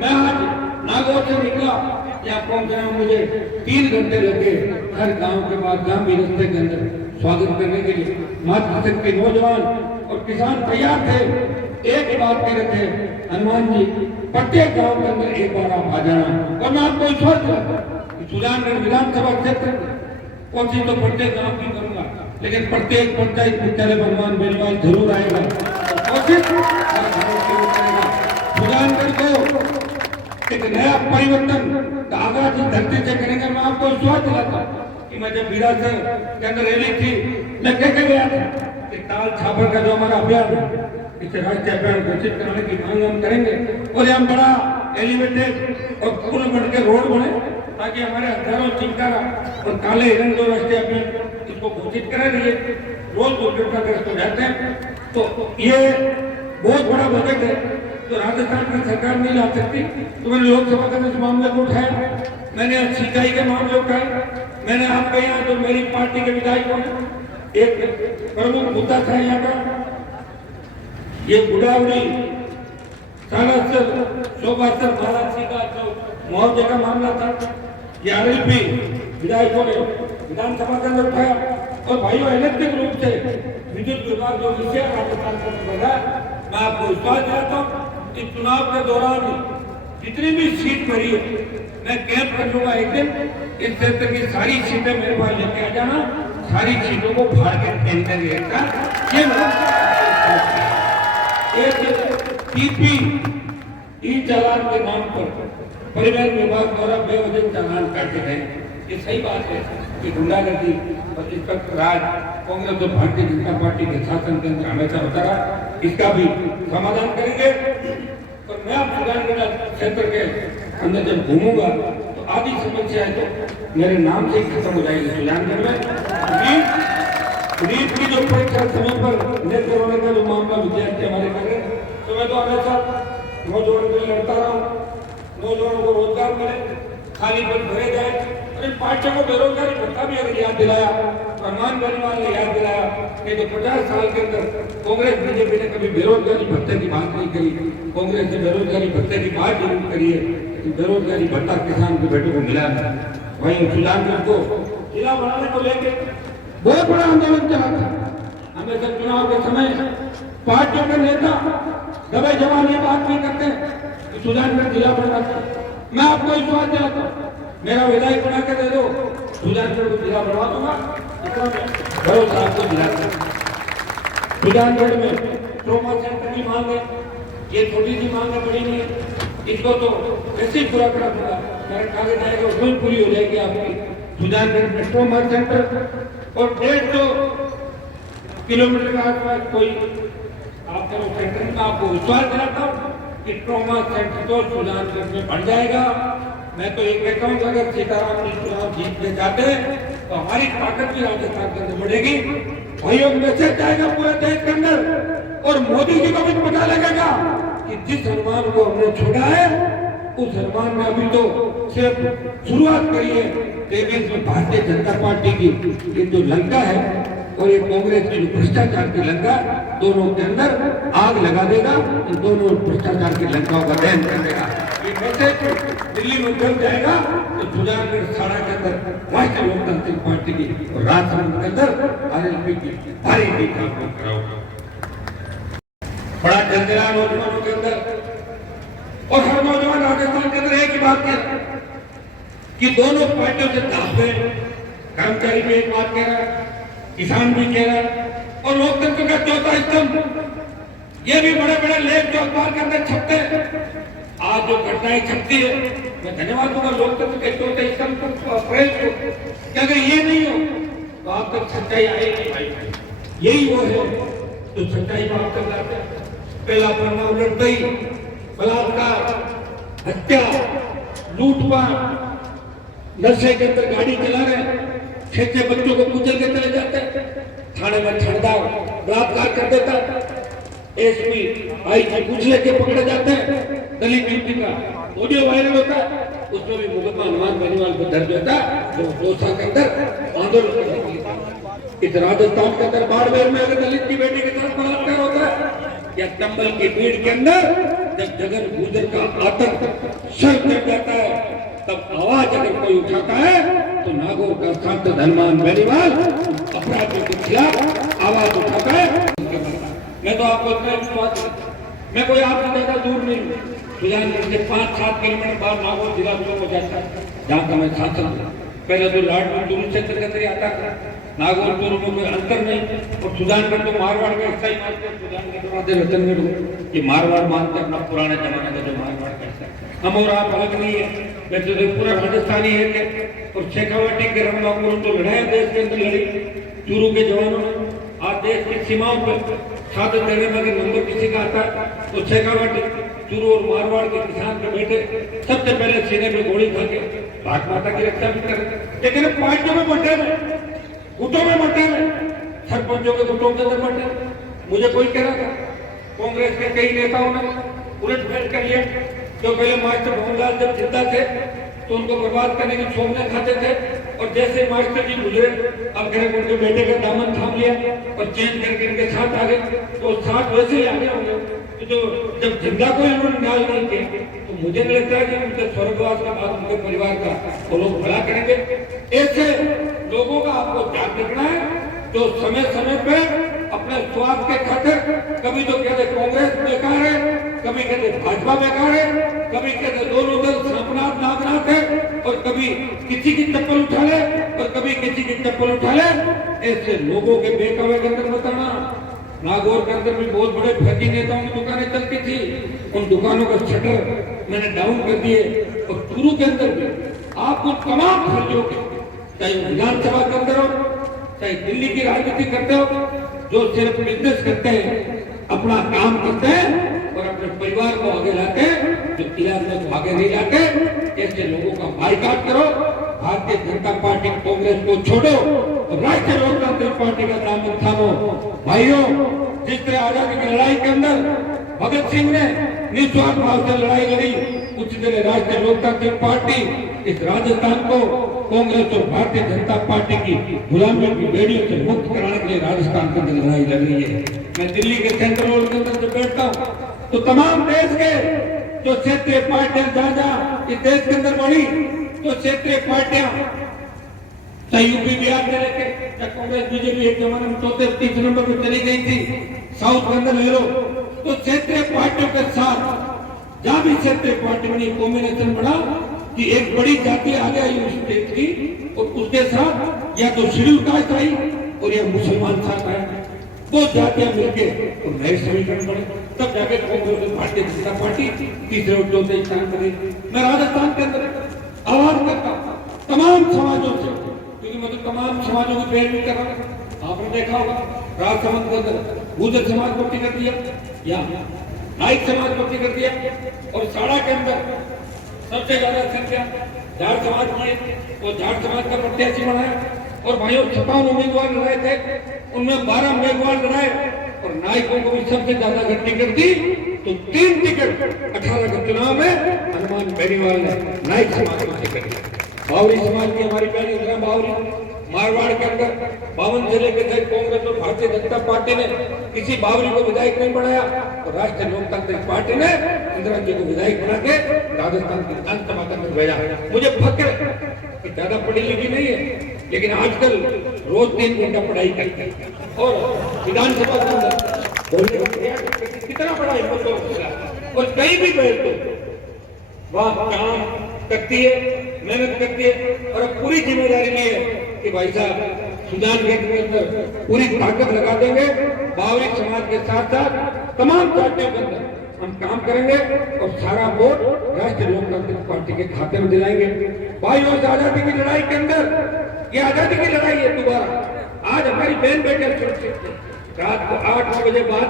मैं आज नागौर से निकला, यहाँ पहुंचने में मुझे 3 घंटे लगे। हर गांव के बाद गांव भी रास्ते के अंदर स्वागत करने के लिए मातृशक्ति नौजवान और किसान तैयार थे। एक ही बात कह रहे थे, हनुमान जी प्रत्येक गांव के अंदर एक बार आप आ जाना। और मैं आपको विश्वास करता हूं सुजानगढ़ विधानसभा क्षेत्र कोशिश तो प्रत्येक गांव की करूंगा, लेकिन प्रत्येक पंचायत मुख्यालय भगवान बेनीवाल जरूर आएगा। कोशिश सुजानगढ़ को एक नया परिवर्तन का आगाज इस धरती से करेंगे। मैं आपको विश्वास दिलाता हूं कि मैं जब विरासत के अंदर रैली थी, मैं कह के गया था कि ताल छापर का जो हमारा अभियान है, इसे राष्ट्रीय अभियान घोषित कराने की मांग हम करेंगे और यहाँ बड़ा एलिवेटेड और पुल बन के रोड बने ताकि हमारे हजारों चिंकारा और काले हिरण जो राष्ट्रीय अभियान इसको घोषित करा रही रोज दुर्घटनाग्रस्त हो जाते हैं। तो ये बहुत बड़ा बजट है तो राजस्थान की सरकार नहीं ला सकती। तो मैंने लोकसभा का इस मामले को उठाया, मैंने सिंचाई के मामले उठाए, मैंने आपके यहाँ जो मेरी पार्टी के विधायकों ने एक प्रमुख मुद्दा था यहाँ का, ये गुड़ावड़ी सालासर शोभासर महाराज का जो मुआवजे का मामला था, ये आरएलपी विधायकों ने विधानसभा के अंदर उठाया। और भाइयों, इलेक्ट्रिक रूप से विद्युत विभाग जो विषय राजस्थान को बढ़ा, मैं आपको विश्वास दिलाता हूँ इस चुनाव के दौरान जितनी भी सीट पड़ी है मैं कैंप कर लूंगा एक दिन, इस क्षेत्र की सारी सीटें मेरे पास लेके आ जाना, सारी सीटों को फाड़ के केंद्र ये टीपी ई चालान के नाम पर परिवहन विभाग द्वारा बेवजह चालान काटे गए। ये सही बात है कि गुंडागर्दी और इस पर राज कांग्रेस और भारतीय जनता पार्टी के शासन के अंदर हमेशा होता रहा, इसका भी समाधान करेंगे। और मैं आप सुजानगढ़ क्षेत्र के अंदर जब घूमूंगा तो आधी समस्या है तो मेरे नाम से ही खत्म हो जाएगी। सुजानगढ़ में नीट की जो परीक्षा समय पर न करवाने का जो मामला विद्यार्थी हमारे कर रहे हैं, तो मैं तो हमेशा नौजवानों के लिए लड़ता रहा हूँ, नौजवानों को रोजगार मिले, खाली पद भरे जाए। और इन पार्टियों को बेरोजगारी भत्ता भी अगर याद दिलाया, अरमान बेनीवाल ने याद दिलाया कि तो 50 साल के अंदर कांग्रेस बीजेपी ने कभी बेरोजगारी भत्ते की बात नहीं करी। कांग्रेस ने बेरोजगारी भत्ते की बात जरूर करी है, बेरोजगारी भत्ता किसान के बेटों को मिला है। वहीं सुजानगढ़ को जिला बनाने को लेकर बहुत बड़ा आंदोलन चला था। हमेशा चुनाव के समय पार्टियों के नेता दबे जवान ये बात नहीं करते कि सुजानगढ़ जिला बनना चाहिए। मैं आपको विश्वास दिलाता हूँ, मेरा विधायक बना के दे दो, सुजानगढ़ को जिला बनवा दूंगा, भरोसा आपको दिलाता हूँ। सुजानगढ़ में ट्रॉमा सेंटर की मांग है, ये छोटी सी मांग है, बड़ी नहीं है, इसको तो ऐसे ही पूरा करा दूंगा, मेरा कागज आएगा उसमें पूरी हो जाएगी आपकी। सुजानगढ़ में ट्रॉमा सेंटर और 150 किलोमीटर के आसपास कोई आपका सेंटर में आपको विश्वास दिलाता हूँ कि ट्रॉमा सेंटर तो सुजानगढ़ में बन जाएगा। मैं तो एक कहता हूँ कि अगर सीताराम जी चुनाव जीतने चाहते हैं तो हमारी ताकत भी राजस्थान के अंदर बढ़ेगी। भाइयों, मैसेज जाएगा पूरे देश के अंदर और मोदी जी को भी पता लगेगा कि जिस हनुमान को हमने छोड़ा है उस हनुमान ने अभी तो सिर्फ शुरुआत करी है। देश में भारतीय जनता पार्टी की ये जो लंका है और ये कांग्रेस की जो भ्रष्टाचार की लंका, दोनों के अंदर आग लगा देगा, इन दोनों भ्रष्टाचार की लंकाओं का दहन कर देगा। ये मैसेज दिल्ली में चल जाएगा तो सुजानगढ़ साड़ा के अंदर राष्ट्रीय लोकतांत्रिक पार्टी की और राजसमंद के अंदर आरएलपी की भारी जीत आपको कराऊंगा। बड़ा चंचला नौजवानों के अंदर और हर नौजवान राजस्थान के अंदर एक ही बात कह कि दोनों पार्टियों से दावे, कर्मचारी भी एक बात कह रहा है, किसान भी कह रहा है और लोकतंत्र का चौथा स्तंभ ये भी बड़े बड़े लेख जो अखबार के अंदर छपते हैं। आज जो घटनाएं छपती है, मैं धन्यवाद दूंगा लोकतंत्र के चौथे स्तंभ को, प्रेस को, कि अगर ये नहीं हो तो आप तक सच्चाई आएगी। भाई, यही वो है जो सच्चाई को आप तक लाते हैं। पहला परमाणु लड़ाई, बलात्कार, हत्या, लूटपाट, नशे के अंदर गाड़ी चला रहे, 6 बच्चों को कुचल के चले जाते, थाने में छड़दार बलात्कार कर देता, एसपी आई जी कुछ लेके पकड़े जाते हैं, दलित युवती का ऑडियो वायरल होता है, उसमें भी मुकदमा हनुमान बेनीवाल पर दर्ज होता है जो दोसा के अंदर आंदोलन। इस राजस्थान के अंदर बाड़मेर में अगर दलित की बेटी के साथ बलात्कार होता है या चंबल की भीड़ के अंदर जब जगन गुर्जर का आतंक सर चढ़ जाता है, तब आवाज अगर कोई उठाता है तो नागौर का सांसद हनुमान बेनीवाल अपराधियों के खिलाफ आवाज उठाता है। मैं तो आपको इतना विश्वास, मैं कोई आपसे ज्यादा दूर नहीं हूँ। सुजानगढ़ से 5-7 किलोमीटर बाहर नागौर जिला हो जाता है, जहाँ का मैं शासन हूँ। पहले तो लाडपुर चूरू क्षेत्र के अंदर आता था, नागौर चूरू में कोई अंतर नहीं, और सुजानगढ़ तो मारवाड़ का हिस्सा ही मानते हैं। सुजानगढ़ रतनगढ़ ये मारवाड़ मानते हैं, अपना पुराने जमाने का जो मारवाड़ करता है। हम और आप अलग नहीं है, वैसे तो पूरा राजस्थानी है। और शेखावाटी के रणबांकुर तो लड़ाई देश के अंदर लड़ी चूरू के जवानों ने। आज देश की सीमाओं पर साधन देने में अगर नंबर किसी का आता है तो शेखावाटी, चूरू और मारवाड़ के किसान के बेटे सबसे पहले सीने में गोली खा के भारत माता की रक्षा भी करें। लेकिन पार्टियों में बंटे रहे, गुटों में बंटे रहे, सरपंचों के गुटों के अंदर बंटे। मुझे कोई कह रहा था, कांग्रेस के कई नेताओं ने उलट फेर कर लिया। जो पहले मास्टर भवनलाल जब जिंदा थे तो उनको बर्बाद करने की छोड़ने खाते थे, और जैसे मास्टर जी गुजरे अब कह उनके बेटे का दामन थाम लिया और चेंज करके इनके साथ आ गए, तो साथ वैसे ही आगे होंगे। तो जो जब जिंदा को इन्होंने न्याय नहीं किया तो मुझे नहीं लगता कि उनके स्वर्गवास के बाद उनके परिवार का वो लोग भला करेंगे। ऐसे लोगों का आपको ध्यान रखना है जो समय समय पे अपने स्वार्थ के खातिर कभी तो कहते कांग्रेस बेकार है, कभी कहते भाजपा बेकार है, कभी कहते दोनों दल सांपनाथ नागनाथ है, और कभी किसी की चप्पल उठा ले और कभी किसी की चप्पल उठा ले। ऐसे लोगों के बेकावे के अंदर बताना। नागौर के अंदर भी बहुत बड़े फर्जी नेताओं की दुकानें चलती थी, उन दुकानों का शटर मैंने डाउन कर दिए। और चूरू के अंदर भी आपको तमाम फर्जियों के, चाहे विधानसभा के अंदर हो, चाहे दिल्ली की राजनीति करते हो, जो सिर्फ बिजनेस करते हैं, अपना काम करते हैं और अपने परिवार को आगे लाते हैं, जो इलाके को आगे नहीं लाते, ऐसे लोगों का बाइकाट करो। भारतीय जनता पार्टी कांग्रेस को छोड़ो और राष्ट्रीय लोकतांत्रिक पार्टी का दामन थामो। भाइयों, जिस तरह आजादी की लड़ाई के अंदर भगत सिंह ने निस्वार्थ भाव से लड़ाई लड़ी, उसी तरह राष्ट्रीय लोकतांत्रिक पार्टी इस राजस्थान को कांग्रेस और भारतीय जनता पार्टी की गुलामी की बेड़ियों से मुक्त कराने के लिए राजस्थान के अंदर लड़ाई लड़ रही है। मैं दिल्ली के सेंट्रल रोड के अंदर जब बैठता हूँ तो तमाम देश के जो क्षेत्रीय पार्टियां जहाँ इस देश के अंदर बढ़ी, तो क्षेत्रीय पार्टियां चाहे यूपी बिहार में लेके कांग्रेस बीजेपी एक जमाने में चौथे तीसरे नंबर पर चली गई थी, साउथ के अंदर ले लो, तो क्षेत्रीय पार्टियों के साथ जहां भी क्षेत्रीय पार्टी बनी, कॉम्बिनेशन बना कि एक बड़ी जाति आ गई उस स्टेट की, और उसके साथ या तो शेड्यूल कास्ट आई और या मुसलमान साथ आए, वो जातियां मिलके तो नए समीकरण बने, तब जाके कांग्रेस भारतीय जनता पार्टी तीसरे और चौथे स्थान पर गई। मैं राजस्थान के अंदर आवाज करता हूं तमाम समाजों से, क्योंकि मैं तो तमाम समाजों की पैरवी कर रहा हूं। आपने देखा होगा राजसमंद के अंदर गुर्जर समाज को टिकट दिया या नाइक समाज को टिकट दिया, और साड़ा के अंदर सबसे ज्यादा संख्या जाट समाज की है, और जाट समाज का प्रत्याशी बनाया। और भाइयों 57 उम्मीदवार लड़ाए थे, उनमें 12 उम्मीदवार लड़ाए, और नाइकों को भी सबसे ज्यादा अगर टिकट दी तो 3 टिकट 18 के चुनाव में हनुमान बेनीवाल ने नाइक समाज को टिकट दिया। बावरी समाज की हमारी पहली इंदिरा बावरी मारवाड़ के अंदर 52 जिले के थे, कांग्रेस और भारतीय जनता पार्टी ने किसी बावरी को विधायक नहीं बनाया, और राष्ट्रीय लोकतांत्रिक पार्टी ने इंदिरा जी को विधायक बना के राजस्थान की विधानसभा के अंदर भेजा। मुझे फक्र कि ज्यादा पढ़ी लिखी नहीं है, लेकिन आजकल रोज 3 घंटा पढ़ाई करते हैं, और विधानसभा के अंदर बोलने का कितना बड़ा हिम्मत होगा, और कहीं भी बैठते वहां काम करती है, मेहनत करती है, और पूरी जिम्मेदारी ली है कि भाई साहब सुजानगढ़ के अंदर पूरी ताकत लगा देंगे, बावरी समाज के साथ साथ तमाम पार्टियों के अंदर हम काम करेंगे, और सारा वोट राष्ट्रीय लोकतांत्रिक पार्टी के खाते में दिलाएंगे। भाइयों, इस आजादी की लड़ाई के अंदर, ये आजादी की लड़ाई है दोबारा। आज हमारी बहन बेटे सुरक्षित थे, रात को 8-9 बजे बाद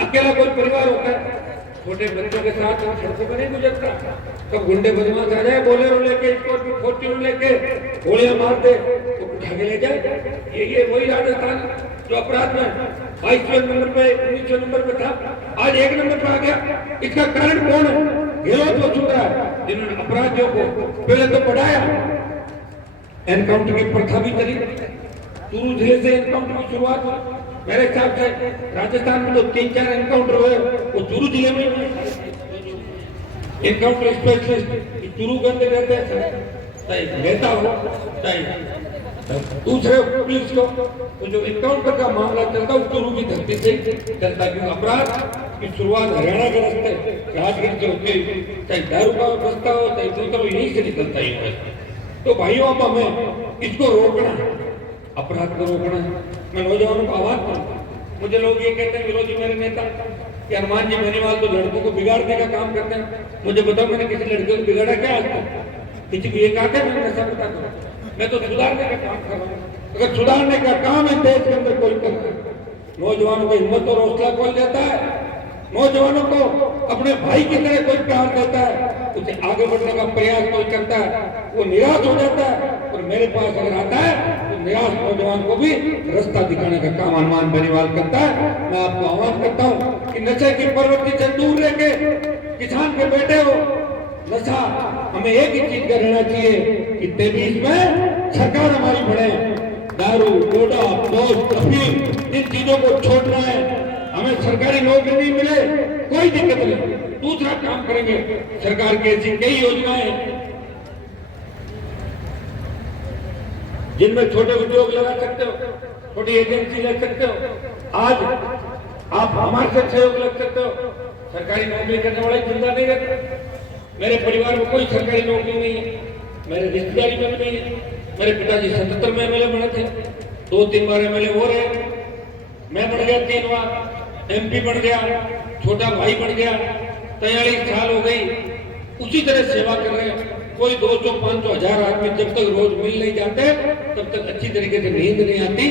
अकेला कोई परिवार होता है, छोटे बच्चों के साथ सड़कों पर नहीं गुजरता, कब गुंडे बदमाश आ जाए, बोलेरो लेके, फॉर्च्यूनर लेके गोलियां मार दे तो उठा के ले जाए। ये वही राजस्थान जो अपराध में 22वें नंबर पे 19वें नंबर पे था, आज 1 नंबर पे आ गया। इसका कारण कौन है? गिरोह तो छूटा है, जिन्होंने अपराधियों को पहले तो पढ़ाया, एनकाउंटर की प्रथा भी चली, चूरू जिले से एनकाउंटर की शुरुआत हुई। मेरे हिसाब से राजस्थान में जो 3-4 एनकाउंटर हुए वो चूरू जिले में एनकाउंटर स्पेशलिस्ट चूरू के अंदर रहते हैं, चाहे नेता हो चाहे दूसरे पुलिस को, तो जो एनकाउंटर का मामला चलता है चूरू की धरती से चलता है, क्योंकि अपराध की शुरुआत हरियाणा के रास्ते राजगीर से होती है, चाहे दारू का रास्ता हो चाहे दूसरा, यहीं से निकलता है। तो भाइयों, अब हमें इसको रोकना है, अपराध को रोकना है। मैं नौजवानों को आह्वान करूँ, मुझे लोग ये कहते हैं विरोधी मेरे नेता कि हनुमान जी बेनीवाल तो लड़कों को बिगाड़ने का काम करते हैं। मुझे बताओ, मैंने किसी लड़के को बिगाड़ा क्या आज तक? किसी को ये कहा क्या मैंने नशा करता था? मैं तो सुधारने का काम कर रहा हूँ। अगर सुधारने का काम है देश के अंदर कोई करता है, नौजवानों को हिम्मत और हौसला खोल देता है, नौजवानों को अपने भाई की तरह कोई प्यार देता है, उसे आगे बढ़ने का प्रयास कोई करता है, वो निराश हो जाता है और मेरे पास अगर आता है तो निराश नौजवान को भी रास्ता दिखाने का काम हनुमान बेनीवाल करता है। मैं आपको आह्वान करता हूँ कि नशे की प्रवृत्ति से दूर रहके किसान के बेटे हो, नशा हमें एक ही चीज का रहना चाहिए कि 23 में सरकार हमारी बढ़े। दारू, डोडा, दोस्त, अफीम इन चीजों को छोड़ना है। हमें सरकारी नौकरी नहीं मिले कोई दिक्कत नहीं, दूसरा काम करेंगे। सरकार की ऐसी कई योजनाएं जिनमें छोटे उद्योग लगा सकते हो, छोटी एजेंसी लग सकते हो। आज आप हमारे से सहयोग लग सकते हो। सरकारी नौकरी करने वाले चिंता नहीं करते। मेरे परिवार में कोई सरकारी नौकरी नहीं है, मेरे रिश्तेदारी में भी नहीं है। मेरे पिताजी 77 में एमएलए बने थे, 2-3 बार एमएलए हो रहे, मैं बढ़ गया 3 बार, एमपी बढ़ गया, छोटा भाई बढ़ गया, 43 साल हो गई, उसी तरह सेवा कर रहे हैं। कोई 200, 500, 1000 आदमी जब तक रोज मिल नहीं जाते तब तक अच्छी तरीके से नींद नहीं आती।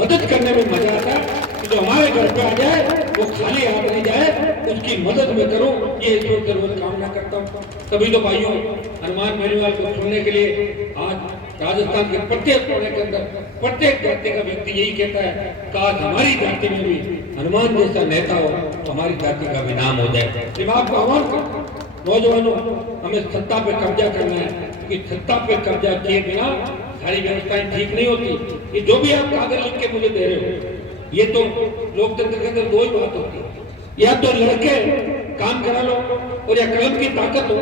मदद करने में मजा आता है कि जो हमारे घर पे आ जाए वो खाली हाथ नहीं जाए, उसकी मदद में करूं, ये ईश्वर से रोज कामना करता हूँ। तभी तो भाइयों, हनुमान बेनीवाल को सुनने के लिए आज राजस्थान के प्रत्येक कोने के अंदर प्रत्येक जाति का व्यक्ति यही कहता है, काश हमारी जाति में भी हनुमान जैसा नेता हो तो हमारी जाति का भी नाम हो जाए। दिमाग को आह्वान करता हूं, नौजवानों, हमें सत्ता पे कब्जा करना है, क्योंकि सत्ता पे कब्जा किए बिना सारी व्यवस्थाएं ठीक नहीं होती। ये जो भी आप कागज लिख के मुझे दे रहे हो, ये तो लोकतंत्र के अंदर 2 ही बात होती है, या तो लड़के काम करा लो और या कलम की ताकत हो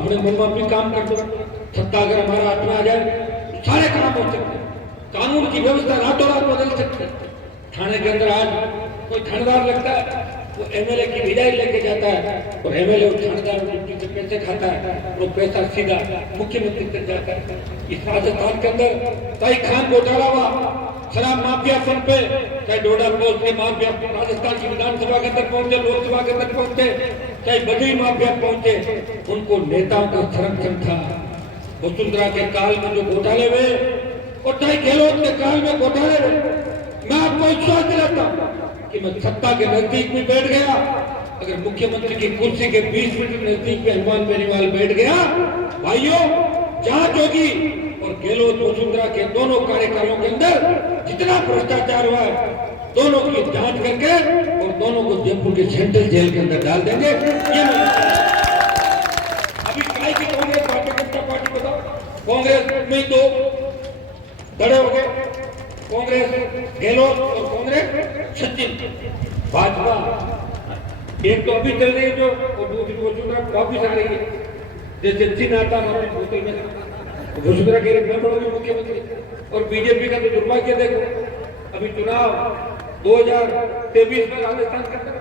अपने मन में भी काम कर दो। सत्ता अगर हमारे हाथ में आ जाए तो सारे काम हो सकते हैं, कानून की व्यवस्था रातों रात बदल सकती है। थाने के अंदर आज कोई थानेदार लगता है, वो एमएलए की विदाई लेके जाता है और एमएलए और थानेदार से पैसे खाता है, वो पैसा सीधा मुख्यमंत्री तक जाता है। इस राजस्थान के अंदर कई खान घोटाला हुआ, शराब माफिया फंड पे, चाहे डोडा पोस्ट के माफिया राजस्थान की विधानसभा के अंदर पहुंचे, लोकसभा के अंदर पहुंचे, चाहे बजरी माफिया पहुंचे, उनको नेताओं का संरक्षण था। वसुंधरा के काल में जो घोटाले हुए और चाहे गहलोत के काल में घोटाले हुए, मैं आपको विश्वास दिलाता हूं कि मैं सत्ता के नजदीक में बैठ गया। अगर मुख्यमंत्री की कुर्सी के 20 मीटर नजदीक में हनुमान बेनीवाल बैठ गया, भाइयों, जांच होगी और गहलोत वसुंधरा के दोनों कार्यकालों के अंदर जितना भ्रष्टाचार हुआ है, दोनों की जांच करके और दोनों को जयपुर के सेंट्रल जेल के अंदर डाल देंगे। ये अभी काय की कांग्रेस, भारतीय जनता पार्टी, बताओ, कांग्रेस में 2 धड़े हो गए, कांग्रेस गहलोत और कांग्रेस सचिन। भाजपा एक तो अभी चल रही है जो, और दूसरी वसुंधरा वापिस आ रही है। जैसे चिन्ह आता है बोतल में, वसुंधरा कह रही मैं बनूंगी मुख्यमंत्री। और बीजेपी का तो दुर्भाग्य देखो, अभी चुनाव 2023 में राजस्थान के अंदर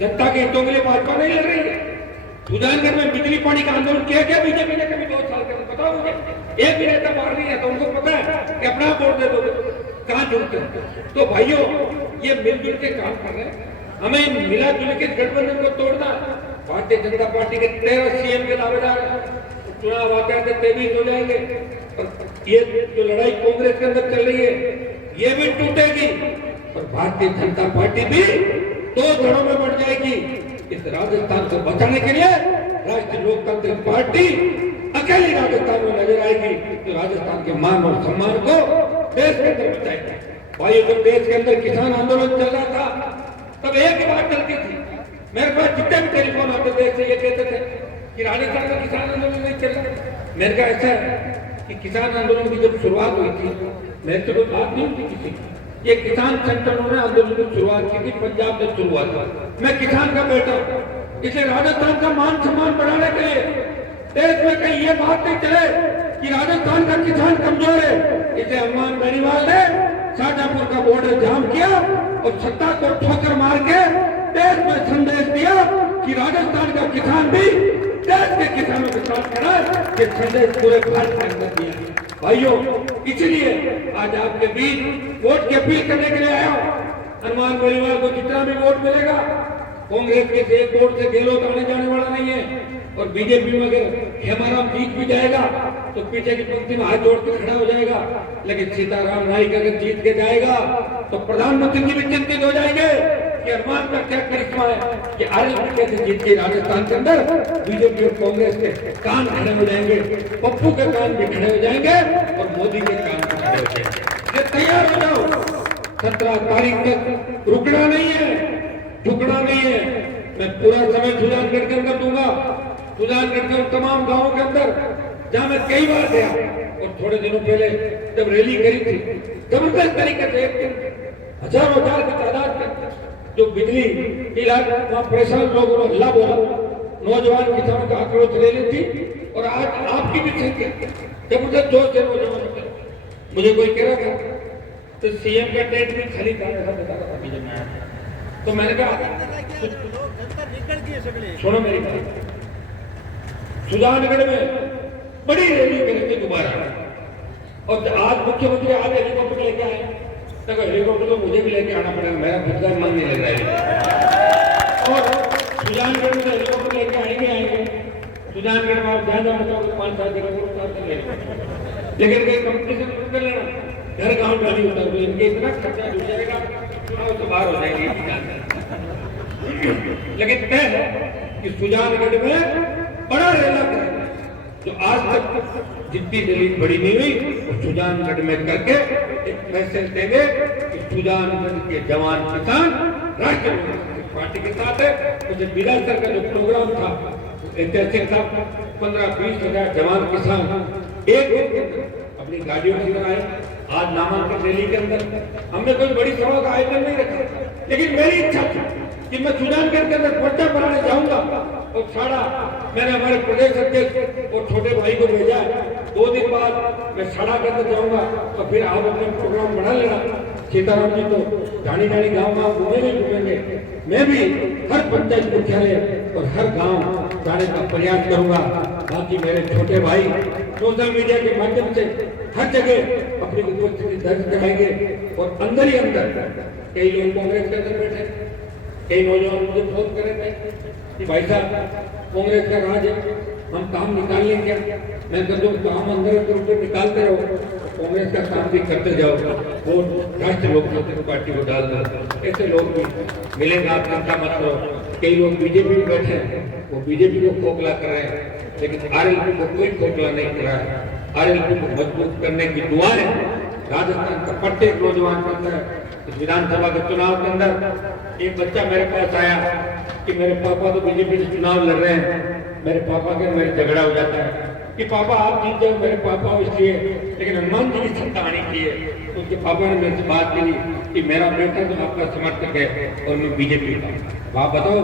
जनता के हितों के लिए भाजपा नहीं लड़ रही है। सुजानगढ़ में बिजली पानी का आंदोलन किया क्या बीजेपी ने कभी 2 साल के अंदर? बताओ मुझे, एक भी नेता बाहर नहीं है तो उनको पता है कि अपना वोट दे दो, कहां जुड़ते हैं। तो भाइयों, ये मिलजुल के काम कर रहे हैं, हमें मिला जुल के गठबंधन को तोड़ना। भारतीय जनता पार्टी के 13 सीएम के दावेदार हैं, चुनाव आते आते 23 हो जाएंगे। और ये जो लड़ाई कांग्रेस के अंदर चल रही है, ये भी टूटेगी और भारतीय जनता पार्टी भी 2 धड़ों में बढ़ जाएगी। इस राजस्थान को बचाने के लिए राष्ट्रीय लोकतांत्रिक पार्टी अकेली राजस्थान में नजर आएगी, तो राजस्थान के मान और सम्मान को देश के अंदर बचाएगी। भाई, जब देश के अंदर किसान आंदोलन चल रहा था, तब एक ही बात चलती थी, मेरे पास जितने भी टेलीफोन आते देश से ये कहते थे कि राजस्थान में किसान आंदोलन नहीं चल रहा। मेरे का ऐसा है कि किसान आंदोलन की जब शुरुआत हुई थी, मेरे से कोई बात नहीं थी किसी की, ये किसान संगठनों ने आंदोलन की शुरुआत की थी, पंजाब में शुरुआत हुआ। मैं किसान का बेटा हूं, इसलिए राजस्थान का मान सम्मान बढ़ाने के लिए देश में कहीं ये बात नहीं चले कि राजस्थान का किसान कमजोर है, इसे हनुमान बेनीवाल ने शाहजहांपुर का बॉर्डर जाम किया और सत्ता को ठोकर मार के देश में संदेश दिया कि राजस्थान का किसान भी देश के किसानों के साथ खड़ा है। ये संदेश पूरे भारत के अंदर दिया। भाइयों, इसलिए आज आपके बीच वोट की अपील करने के लिए आया हूं। हनुमान बेनीवाल को जितना भी वोट मिलेगा, कांग्रेस के एक वोट से गहलोत आने जाने वाला नहीं है। और बीजेपी में अगर हेमाराम जीत भी जाएगा तो पीछे की पंक्ति में हाथ जोड़ के खड़ा हो जाएगा, लेकिन सीताराम नाइक अगर जीत के जाएगा तो प्रधानमंत्री जी भी चिंतित हो जाएंगे कि हनुमान का क्या करिश्मा है कि आरएलपी कैसे जीत के राजस्थान के अंदर बीजेपी और कांग्रेस के कान खड़े हो जाएंगे, पप्पू के कान भी खड़े हो जाएंगे और मोदी के कान भी खड़े हो जाएंगे। ये तैयार हो जाओ, 17 तारीख तक रुकना नहीं है, झुकना नहीं है। मैं पूरा समय सुजानगढ़ के अंदर दूंगा, सुजानगढ़ के तमाम गांवों के अंदर, जहां मैं कई बार गया। और थोड़े दिनों पहले जब रैली करी थी, जबरदस्त तरीके से एक दिन हजारों हजार की तादाद में जो बिजली इलाके वहां परेशान लोगों ने हल्ला बोला, नौजवान किसानों का आक्रोश रैली थी। और आज आपकी भी संख्या जबरदस्त जोश से नौजवान, मुझे कोई कह रहा था तो सीएम का टेंट भी खाली था, ऐसा बता रहा था बीजेपी में। तो मैंने कहा सुनो मेरी बात, सुजानगढ़ में बड़ी रैली करेंगे दोबारा। और आज मुख्यमंत्री आज हेलीकॉप्टर लेके आए, तो हेलीकॉप्टर तो मुझे भी लेके आना पड़ेगा, मेरा खुद का मन नहीं लग रहा है। और सुजानगढ़ में हेलीकॉप्टर लेके आएंगे। सुजानगढ़ में आप जहाँ जाना चाहोगे 5-7 जगह, लेकिन कहीं कंपटीशन कर लेना, घर गाँव गाड़ी होता है, इनके इतना खर्चा जुड़ जाएगा, चुनाव से बाहर हो जाएंगे। लेकिन तय है कि सुजानगढ़ में बड़ा रैला करेंगे, जो आज तक जितनी दलील बड़ी नहीं हुई, वो सुजानगढ़ में करके एक मैसेज देंगे कि सुजानगढ़ के जवान किसान राष्ट्रीय पार्टी के साथ है। मुझे विधानसभा का जो प्रोग्राम था ऐतिहासिक था, 15-20 हजार जवान किसान एक दिन के अंदर अपनी गाड़ियों से आए। आज नामांकन रैली के अंदर हमने कोई बड़ी सभा का आयोजन नहीं रखा, लेकिन मेरी इच्छा थी कि मैं सुजानगढ़ के अंदर पर्चा बनाने जाऊंगा। और साड़ा मैंने हमारे प्रदेश अध्यक्ष और छोटे भाई को भेजा है, 2 दिन बाद मैं साड़ा के अंदर जाऊंगा। और फिर आप अपने प्रोग्राम बना लेना। सीताराम जी तो जानी गाँव घूमेंगे, मैं भी हर पंचायत मुख्यालय और हर गांव जाने का प्रयास करूंगा। बाकी मेरे छोटे भाई सोशल मीडिया के माध्यम से हर जगह अपनी उपस्थिति दर्ज कराएंगे। और अंदर ही अंदर कई लोग कांग्रेस के अंदर बैठे, कई नौजवान मुझे फोन कर रहे थे कि भाई साहब कांग्रेस का राज है, हम काम निकाल लेंगे। मैं कहता हूँ काम अंदर निकालते रहो, कांग्रेस का काम भी करते जाओ, वो राष्ट्रीय लोकतांत्रिक पार्टी को डाल दो। ऐसे लोग भी मिलेंगे, आप चिंता मत करो। कई लोग बीजेपी में बैठे हैं, वो बीजेपी को खोखला कर रहे हैं, लेकिन आरएलपी को कोई खोखला नहीं कर रहा है। आरएलपी को मजबूत करने की दुआएं राजस्थान का प्रत्येक नौजवान करता है। इस विधानसभा के चुनाव के अंदर एक बच्चा मेरे पास आया कि मेरे पापा तो बीजेपी से चुनाव लड़ रहे हैं, मेरे पापा के मेरे झगड़ा हो जाता है कि पापा आप जीत जाओ, मेरे पापा इसलिए, लेकिन हनुमान जी की सत्ता आनी चाहिए। तो उसके पापा ने मेरे से बात करी कि मेरा बेटा तो आपका समर्थक है और मैं बीजेपी का। आप बताओ,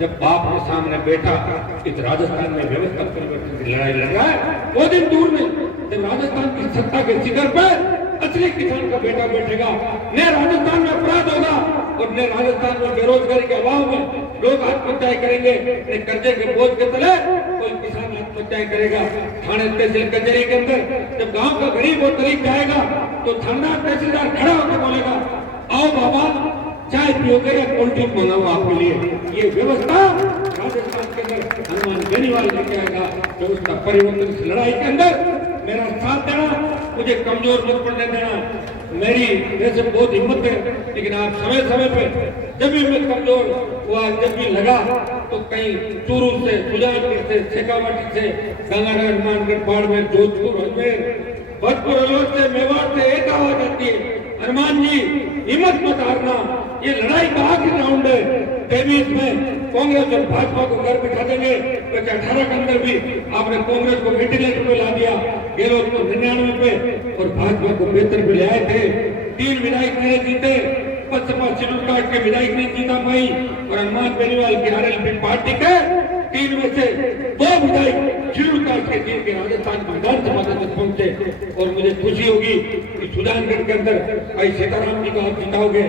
जब बाप के सामने बैठा इस राजस्थान में व्यवस्था परिवर्तन की लड़ाई लड़ रहा है, वो दिन दूर नहीं जब राजस्थान की सत्ता के शिखर पर असली किसान का बेटा बैठेगा। न राजस्थान में अपराध होगा और न राजस्थान में बेरोजगारी के अभाव में लोग आत्महत्या करेंगे, न कर्जे के बोझ के तले कोई किसान आत्महत्या करेगा। थाने तहसील कचहरी के अंदर जब गांव का गरीब और दलित जाएगा तो थानेदार तहसीलदार खड़ा होकर बोलेगा, आओ बाबा चाय पियोगे या कोल्ड ड्रिंक मंगाओ आपके लिए। ये व्यवस्था राजस्थान के अंदर हनुमान बेनीवाल लेके आएगा। व्यवस्था परिवर्तन इस लड़ाई के अंदर मेरा साथ देना, मुझे कमजोर मत पड़ने देना। मेरी वैसे बहुत हिम्मत है, लेकिन आप समय समय पे जब भी मैं कमजोर हुआ, जब भी लगा तो कहीं चूरू से, सुजानगढ़ से, शेखावाटी से, गंगानगर, हनुमानगढ़, बाड़मेर, जोधपुर, अजमेर, भोजपुर, अलोट से, मेवाड़ से एक आवाज आती है, हनुमान जी हिम्मत मत हारना, ये लड़ाई का आखिरी राउंड है। 23 में कांग्रेस और भाजपा को घर बिठा देंगे। 18 के अंदर भी आपने कांग्रेस को वेंटिलेटर पे ला दिया, गहलोत को 99 पे और भाजपा को 72 पे ले आए थे। 3 विधायक मेरे जीते, पश्चिमा शेड्यूल कास्ट के विधायक नहीं जीता पाई और हनुमान बेनीवाल की आरएलपी पार्टी के 3 में से 2 विधायक शेड्यूल कास्ट के जीत के राजस्थान विधानसभा तक पहुंचे। और मुझे खुशी होगी कि सुजानगढ़ के अंदर भाई सीताराम जी को आप जिताओगे।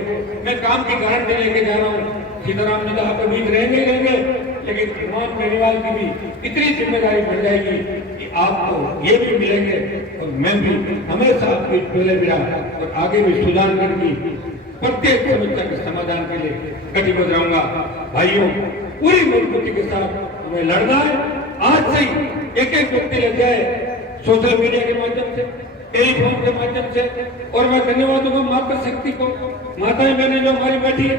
मैं काम की गारंटी लेके जा रहा हूँ, सीताराम जी तो आप बीच रहेंगे, लेकिन हनुमान बेनीवाल की भी इतनी जिम्मेदारी बढ़ जाएगी कि आपको ये भी मिलेंगे और मैं भी हमेशा आपके पहले मिला और आगे भी सुजानगढ़ की प्रत्येक समस्या के समाधान के लिए कटिबद्ध रहूंगा। भाइयों, पूरी मजबूती के साथ हमें लड़ना है। आज से ही एक व्यक्ति लग जाए सोशल मीडिया के माध्यम से, टेलीफोन के माध्यम से। और मैं धन्यवाद दूंगा माता शक्ति को, माताएं बहनें जो हमारी बैठी है,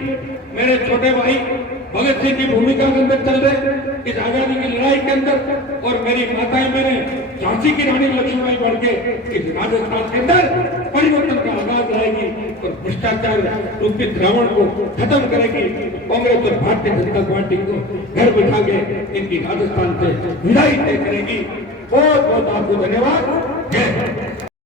मेरे छोटे भाई भगत सिंह की भूमिका के अंदर चल रहे इस आजादी की लड़ाई के अंदर, और मेरी माताएं बहनें झांसी की रानी लक्ष्मीबाई बढ़ के इस राजस्थान के अंदर परिवर्तन का आगाज भ्रष्टाचार रूपी द्रावण को खत्म करेगी। कांग्रेस और भारतीय जनता पार्टी को घर बिठा के इनकी राजस्थान से विदाई तय करेगी। बहुत बहुत आपको धन्यवाद। जय हिंद।